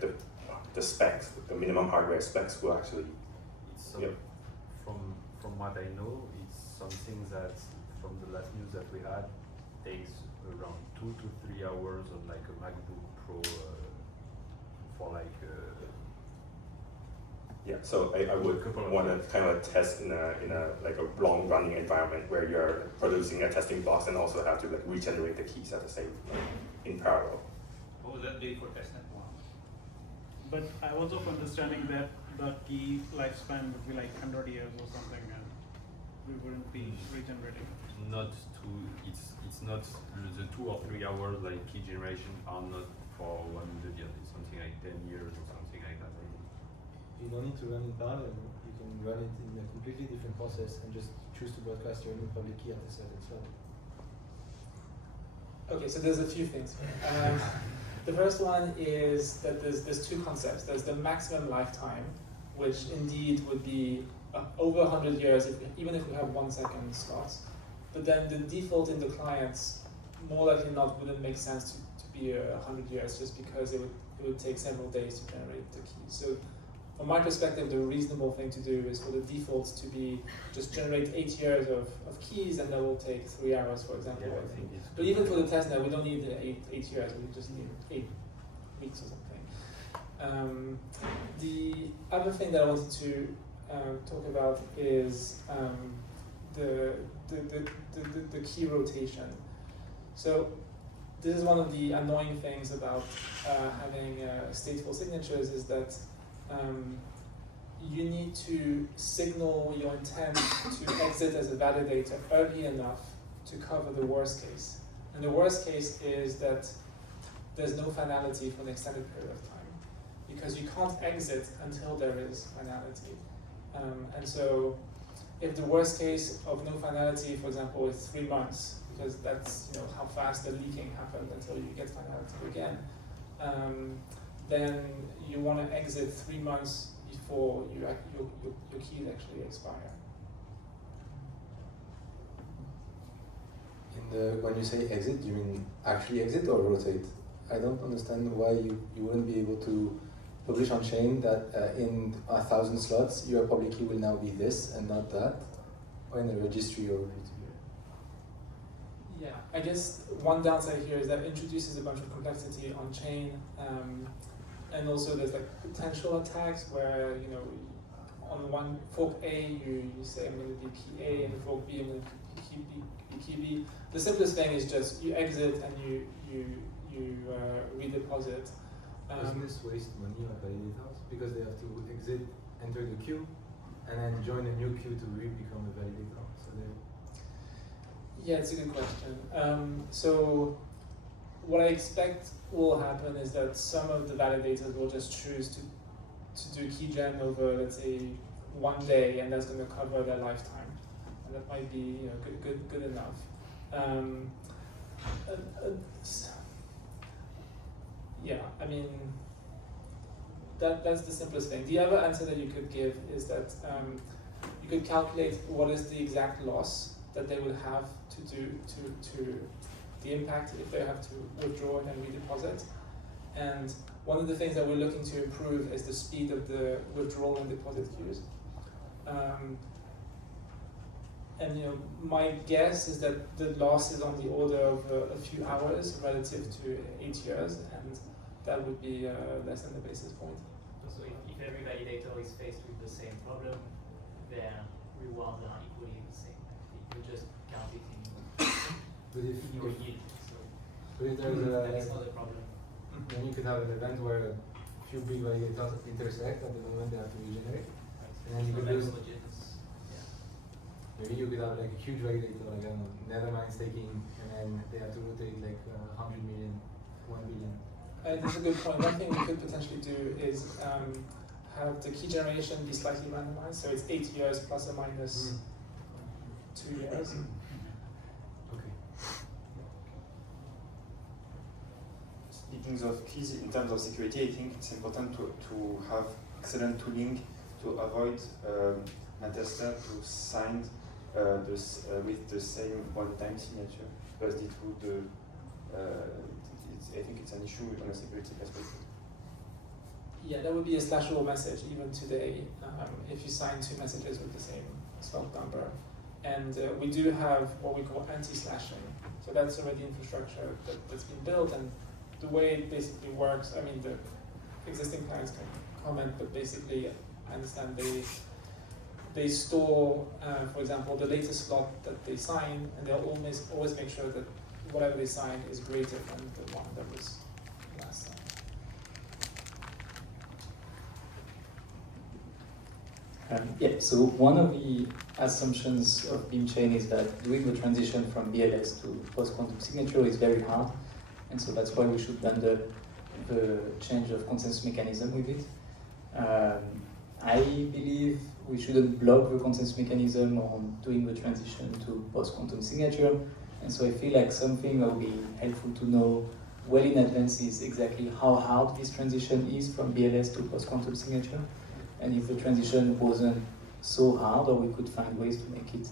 the specs, the minimum hardware specs will actually. From what I know, it's something that from the last news that we had takes around 2 to 3 hours on like a MacBook Pro for like. Yeah, so I would want to kind of test in a like a long running environment where you're producing a testing blocks and also have to like regenerate the keys at the same in parallel. What would that be for testnet 1? But I was of understanding that the key lifespan would be like 100 years or something, and we wouldn't be regenerating. Not to, it's not the 2 or 3 hours like key generation are not for 100 years. It's something like 10 years or something like that. You don't need to run in parallel. You can run it in a completely different process and just choose to broadcast your new public key at the set itself. Okay, so there's a few things. The first one is that there's two concepts. There's the maximum lifetime, which indeed would be over 100 years, even if we have 1 second slots. But then the default in the clients, more likely not, wouldn't make sense to be 100 years, just because it would take several days to generate the keys. So from my perspective, the reasonable thing to do is for the defaults to be just generate 8 years of keys, and that will take 3 hours, for example. Yeah, but even for the testnet, we don't need 8 years, we just need 8 weeks or something. The other thing that I wanted to talk about is the key rotation. So this is one of the annoying things about having stateful signatures is that you need to signal your intent to exit as a validator early enough to cover the worst case. And the worst case is that there's no finality for an extended period of time, because you can't exit until there is finality. And so if the worst case of no finality, for example, is 3 months, because that's how fast the leaking happened until you get finality again, then you want to exit 3 months before your keys actually expire. When you say exit, do you mean actually exit or rotate? I don't understand why you wouldn't be able to publish on chain that in 1,000 slots your public key will now be this and not that, or in a registry or Yeah, I guess one downside here is that it introduces a bunch of complexity on chain, and also there's like potential attacks where on one fork A you say I'm going to be key A, and fork B I'm going to be key B. The simplest thing is just you exit and you redeposit. Doesn't this waste money on validators because they have to exit, enter the queue, and then join a new queue to become a validator? So Yeah, it's a good question. So what I expect will happen is that some of the validators will just choose to do key gen over, let's say, 1 day, and that's going to cover their lifetime, and that might be good enough. Yeah, I mean, that's the simplest thing. The other answer that you could give is that you could calculate what is the exact loss that they will have to do to the impact if they have to withdraw and then redeposit. And one of the things that we're looking to improve is the speed of the withdrawal and deposit queues. And my guess is that the loss is on the order of a few hours relative to 8 years, and that would be less than the basis point. So if every validator is faced with the same problem, their rewards are equally the same. You just count it in your yield. But if there's that is not a problem. Then you could have an event where a few big validators intersect at the moment they have to regenerate, and then you could lose. Maybe you could have like a huge validator, like Nethermind staking, and then they have to rotate like 100 million, 1 billion. That's a good point. One thing we could potentially do is have the key generation be slightly randomized, so it's 8 years plus or minus 2 years. Okay. Speaking of keys, in terms of security, I think it's important to have excellent tooling to avoid a tester to sign with the same one-time signature, because it would. I think it's an issue on a security perspective. Yeah, that would be a slashable message even today if you sign 2 messages with the same slot number. And we do have what we call anti-slashing. So that's already infrastructure that's been built, and the way it basically works, I mean, the existing clients can comment, but basically I understand they store, for example, the latest slot that they sign, and they'll always make sure that whatever they sign is greater than the one that was last signed. So one of the assumptions of Beam Chain is that doing the transition from BLS to post-quantum signature is very hard, and so that's why we should bundle the change of consensus mechanism with it. I believe we shouldn't block the consensus mechanism on doing the transition to post-quantum signature, and so I feel like something that would be helpful to know well in advance is exactly how hard this transition is from BLS to post-quantum signature. And if the transition wasn't so hard, or we could find ways to make it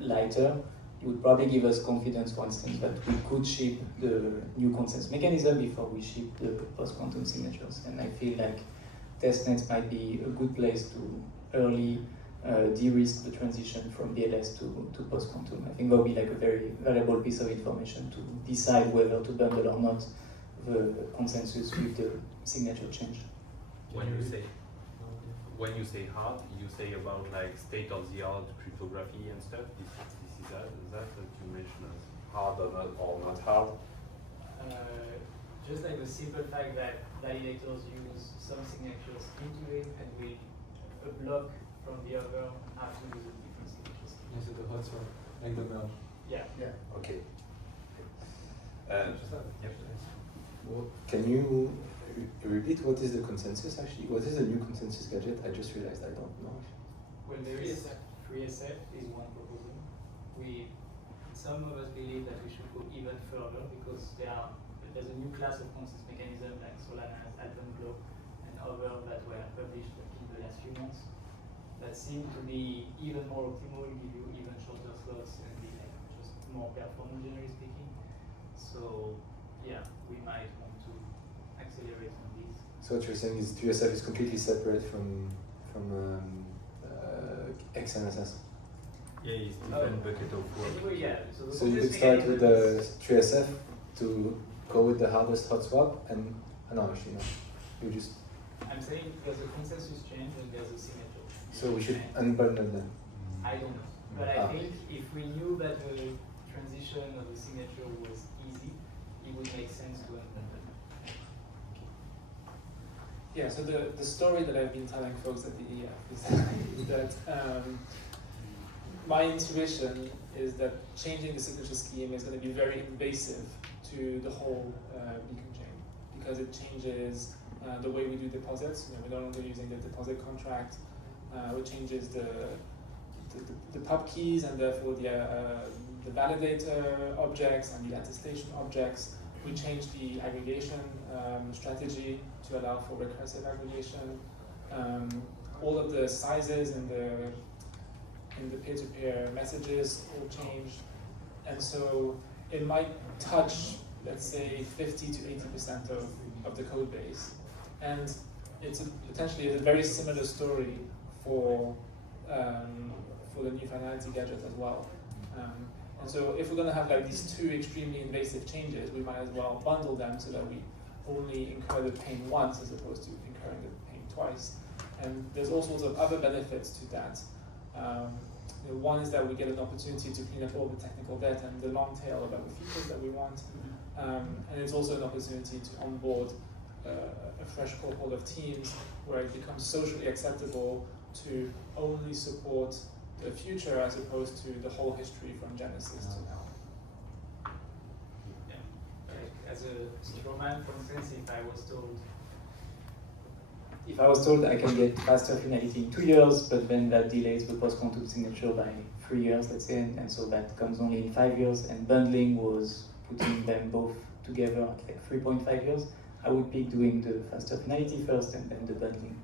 lighter, it would probably give us confidence, for instance, that we could ship the new consensus mechanism before we ship the post-quantum signatures. And I feel like testnets might be a good place to early de-risk the transition from BLS to post-quantum. I think that would be like a very valuable piece of information to decide whether to bundle or not the consensus with the signature change. When when you say hard, you say about like state-of-the-art cryptography and stuff. This is that you mentioned as hard or not hard? Just like the simple fact that validators use some signatures into it, and a block from the other have to use a different signature scheme. Yeah, so the hot swap, like the merge. Yeah. Yeah. Okay. Well, can you repeat what is the consensus actually? What is the new consensus gadget? I just realized I don't know. Well, there is FreeSF is one proposal. Some of us believe that we should go even further because there's a new class of consensus mechanism like Solana's Alpenglow and others that were published in the last few months that seem to be even more optimal, give you even shorter slots and be like just more performant, generally speaking. So yeah, we might want to accelerate on these. So what you're saying is TSF is completely separate from XNSS? Yeah, it's different bucket of work. Anyway, yeah. So you could start with the TSF to go with the hardest hot swap and no, actually no. You just. I'm saying there's a consensus change and there's a signature. So we should unbundle them. I don't know, but I think if we knew that the transition of the signature was easy, it would make sense to unbundle. Yeah, so the story that I've been telling folks at the EF is that my intuition is that changing the signature scheme is going to be very invasive to the whole beacon chain because it changes the way we do deposits. We're no longer using the deposit contract, which changes the pub keys and therefore the validator objects and the attestation objects. We changed the aggregation strategy to allow for recursive aggregation. All of the sizes in the peer-to-peer messages all changed. And so it might touch, let's say, 50 to 80% of the code base. And it's potentially a very similar story for the new finality gadget as well. And so if we're going to have like these two extremely invasive changes, we might as well bundle them so that we only incur the pain once as opposed to incurring the pain twice. And there's all sorts of other benefits to that. One is that we get an opportunity to clean up all the technical debt and the long tail of other features that we want. And it's also an opportunity to onboard a fresh cohort of teams where it becomes socially acceptable to only support the future as opposed to the whole history from Genesis to now. Yeah. Like, as a straw man, for instance, if I was told I can get faster finality in 2 years, but then that delays the post-quantum signature by 3 years, let's say, and so that comes only in 5 years, and bundling was putting them both together at like 3.5 years, I would pick doing the faster finality first and then the bundling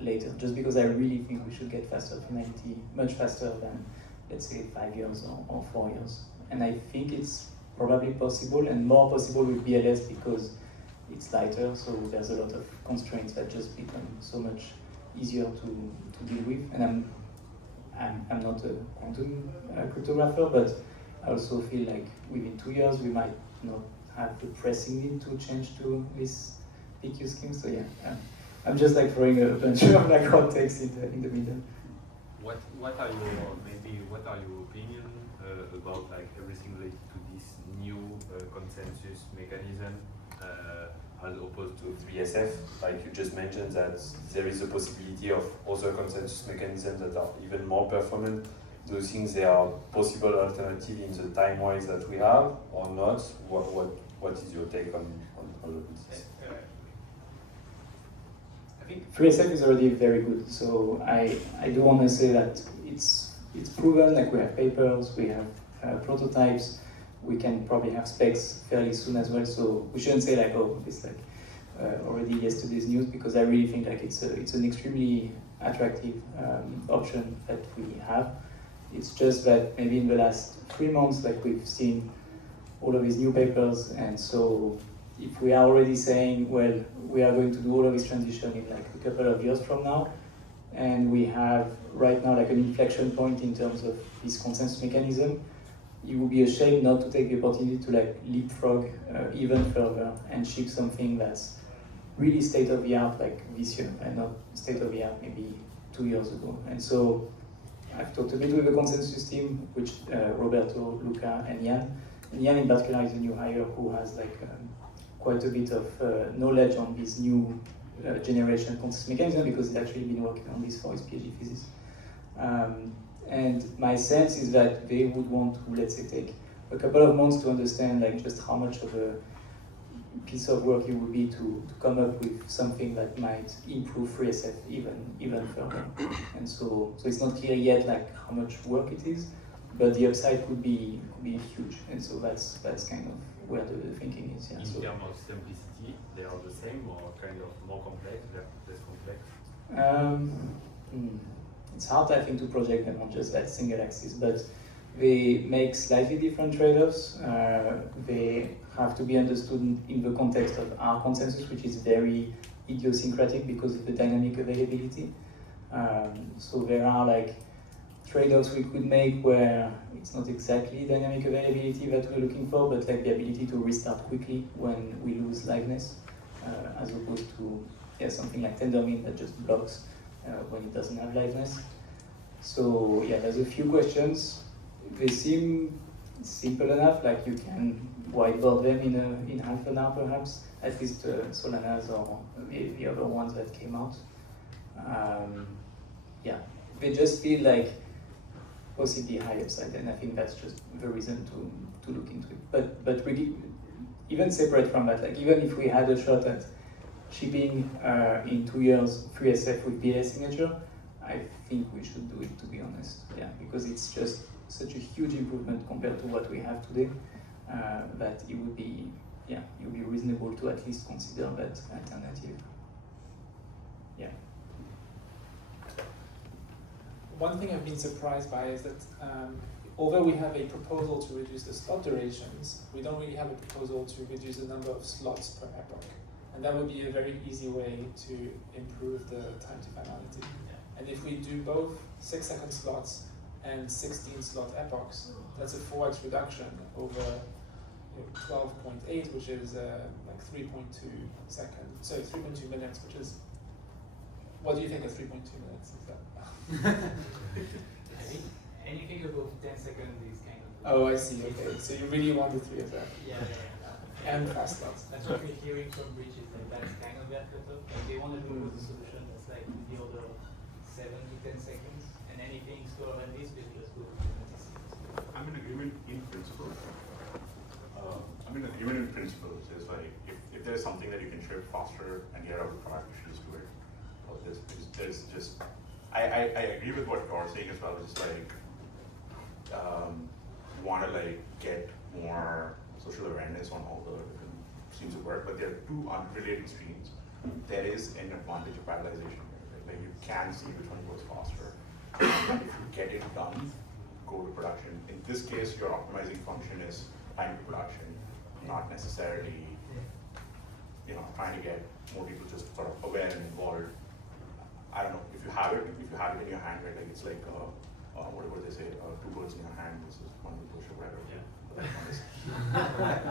later, just because I really think we should get faster finality much faster than, let's say, 5 years or 4 years. And I think it's probably possible, and more possible with BLS because it's lighter, so there's a lot of constraints that just become so much easier to deal with. And I'm not a quantum cryptographer, but I also feel like within 2 years we might not have the pressing need to change to this PQ scheme. So yeah, I'm just like throwing a bunch of like hot takes in the middle. What are your opinion about like everything related to this new consensus mechanism as opposed to 3SF, like you just mentioned, that there is a possibility of other consensus mechanisms that are even more performant. Do you think they are possible alternative in the time-wise that we have or not? What is your take on all of this? I think 3SF is already very good, so I do want to say that it's proven, like we have papers, we have prototypes, we can probably have specs fairly soon as well, so we shouldn't say like, oh, it's like already yesterday's news, because I really think like it's an extremely attractive option that we have. It's just that maybe in the last 3 months, like we've seen all of these new papers, and so if we are already saying, well, we are going to do all of this transition in like a couple of years from now, and we have right now like an inflection point in terms of this consensus mechanism, it would be a shame not to take the opportunity to like leapfrog even further and ship something that's really state of the art like this year, and not state of the art maybe 2 years ago. And so I've talked a bit with the consensus team, which Roberto, Luca, and Jan. And Jan in particular is a new hire who has like quite a bit of knowledge on this new generation consensus mechanism, because he's actually been working on this for his PhD thesis. And my sense is that they would want to, let's say, take a couple of months to understand like just how much of a piece of work it would be to come up with something that might improve FreeSF even further. And so it's not clear yet like how much work it is, but the upside could be huge. And so that's kind of where the thinking is. Yeah. In terms of simplicity, they are the same or kind of more complex, less complex? It's hard, I think, to project them on just that single axis, but they make slightly different trade-offs. They have to be understood in the context of our consensus, which is very idiosyncratic because of the dynamic availability. So there are like trade-offs we could make where it's not exactly dynamic availability that we're looking for, but like the ability to restart quickly when we lose liveness, as opposed to something like Tendermint that just blocks when it doesn't have liveness. So yeah, there's a few questions. They seem simple enough, like you can whiteboard them in half an hour perhaps, at least Solana's or the other ones that came out. They just feel like possibly high upside, and I think that's just the reason to look into it. But really, even separate from that, like even if we had a shot at shipping in 2 years FreeSF with BLS signature, I think we should do it, to be honest. Yeah, because it's just such a huge improvement compared to what we have today, that it would be reasonable to at least consider that alternative. Yeah. One thing I've been surprised by is that although we have a proposal to reduce the slot durations, we don't really have a proposal to reduce the number of slots per epoch. And that would be a very easy way to improve the time to finality. And if we do both 6-second slots and 16 slot epochs, that's a 4x reduction over 12.8, which is like 3.2 seconds. So 3.2 minutes, which is, what do you think of 3.2 minutes? Is that? Anything above 10 seconds is kind of. Oh, I see. Okay, so you really want the 3 of that. Yeah. And fast slots. That's what we're hearing from Bridges, like that's kind of their cutoff. Like they want to propose a solution that's like in the order of 7 to 10 seconds, and anything slower than this will just go to 26. I'm in agreement in principle. It's like if there's something that you can ship faster and get out of the product, you should just do it. There's just I agree with what you're saying as well. It's just like want to like get more social awareness on all the different streams of work, but there are two unrelated streams. There is an advantage of parallelization, right? Like you can see which one goes faster. And if you get it done, go to production. In this case, your optimizing function is time to production, not necessarily, trying to get more people just sort of aware and involved. I don't know, if you have it in your hand, right? Like it's like what do they say? 2 birds in your hand. This is one with push or whatever. Yeah.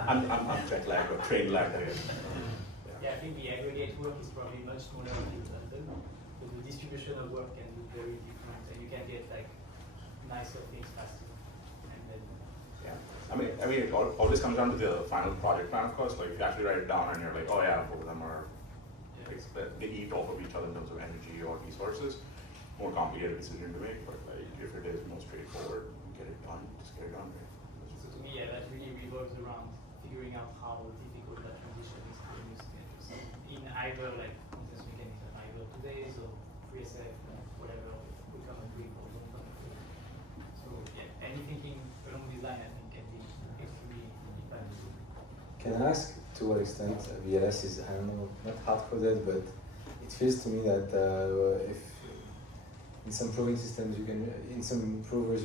I'm jet lagged or train lagged, I guess. Yeah, I think the aggregate work is probably much smaller in London, but the distribution of work can be very different, and you can get like nicer things faster. And then, I mean, it always comes down to the final project plan, of course. Like if you actually write it down and you're like, oh yeah, both of them are, they eat off of each other in terms of energy or resources. More complicated decision to make, but like if it is more straightforward, get it done, just get it done. Right? So to me, that really revolves around figuring out how difficult that transition is to new signatures. In either like consensus mechanism, either today's or FreeSF, whatever we come and agree for. So anything along this line, I think, can be extremely impactful. Can I ask to what extent VLS is, I don't know, not hard-coded, but it feels to me that if in some proving systems in some provers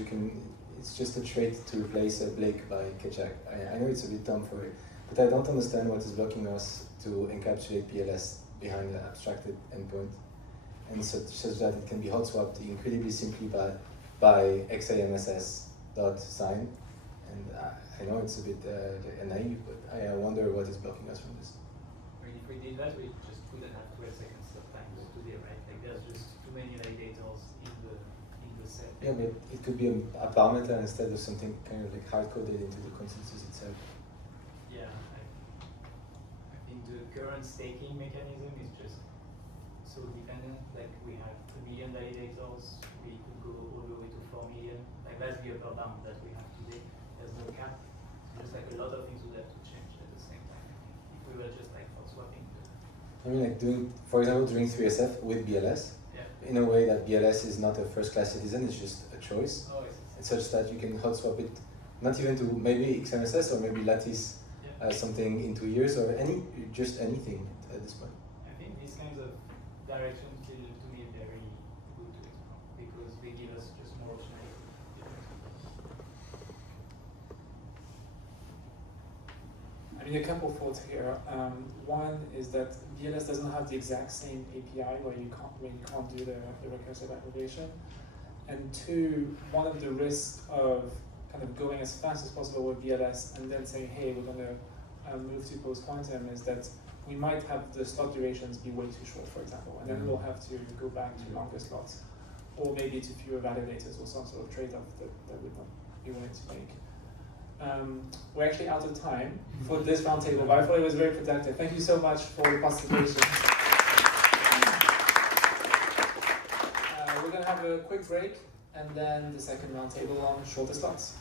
it's just a trait to replace a Blake by Kechak. I know it's a bit dumb for it, but I don't understand what is blocking us to encapsulate PLS behind the abstracted endpoint, and such that it can be hot swapped incredibly simply by XAMSS dot sign. And I know it's a bit naive, but I wonder what is blocking us from this. I mean, if we did that, we just couldn't have 12 seconds of time today, right? Like there's just too many validators in the set. Yeah, but it could be a parameter instead of something kind of like hard-coded into the consensus itself. Yeah, I think the current staking mechanism is just so dependent. Like we have 1 million validators, we could go all the way to 4 million. Like that's the upper bound that we have today. There's no cap. So just like a lot of things would have to change at the same time. If we were just like for swapping. I mean, like doing, for example, doing 3SF with BLS, in a way that BLS is not a first-class citizen, it's just a choice. Oh, it's such that you can hot swap it, not even to maybe XMSS or maybe Lattice, something in 2 years or just anything at this point. I think these kinds of directions feel to me very good to explore because they give us just more optionality. I mean, a couple of thoughts here. One is that BLS doesn't have the exact same API where you can't do the recursive aggregation. And two, one of the risks of kind of going as fast as possible with BLS and then saying, hey, we're going to move to post-quantum is that we might have the slot durations be way too short, for example, and then we'll have to go back to longer slots, or maybe to fewer validators or some sort of trade-off that we'd not be willing to make. We're actually out of time for this roundtable, but I thought it was very productive. Thank you so much for your participation. We're going to have a quick break and then the second roundtable on shorter slots.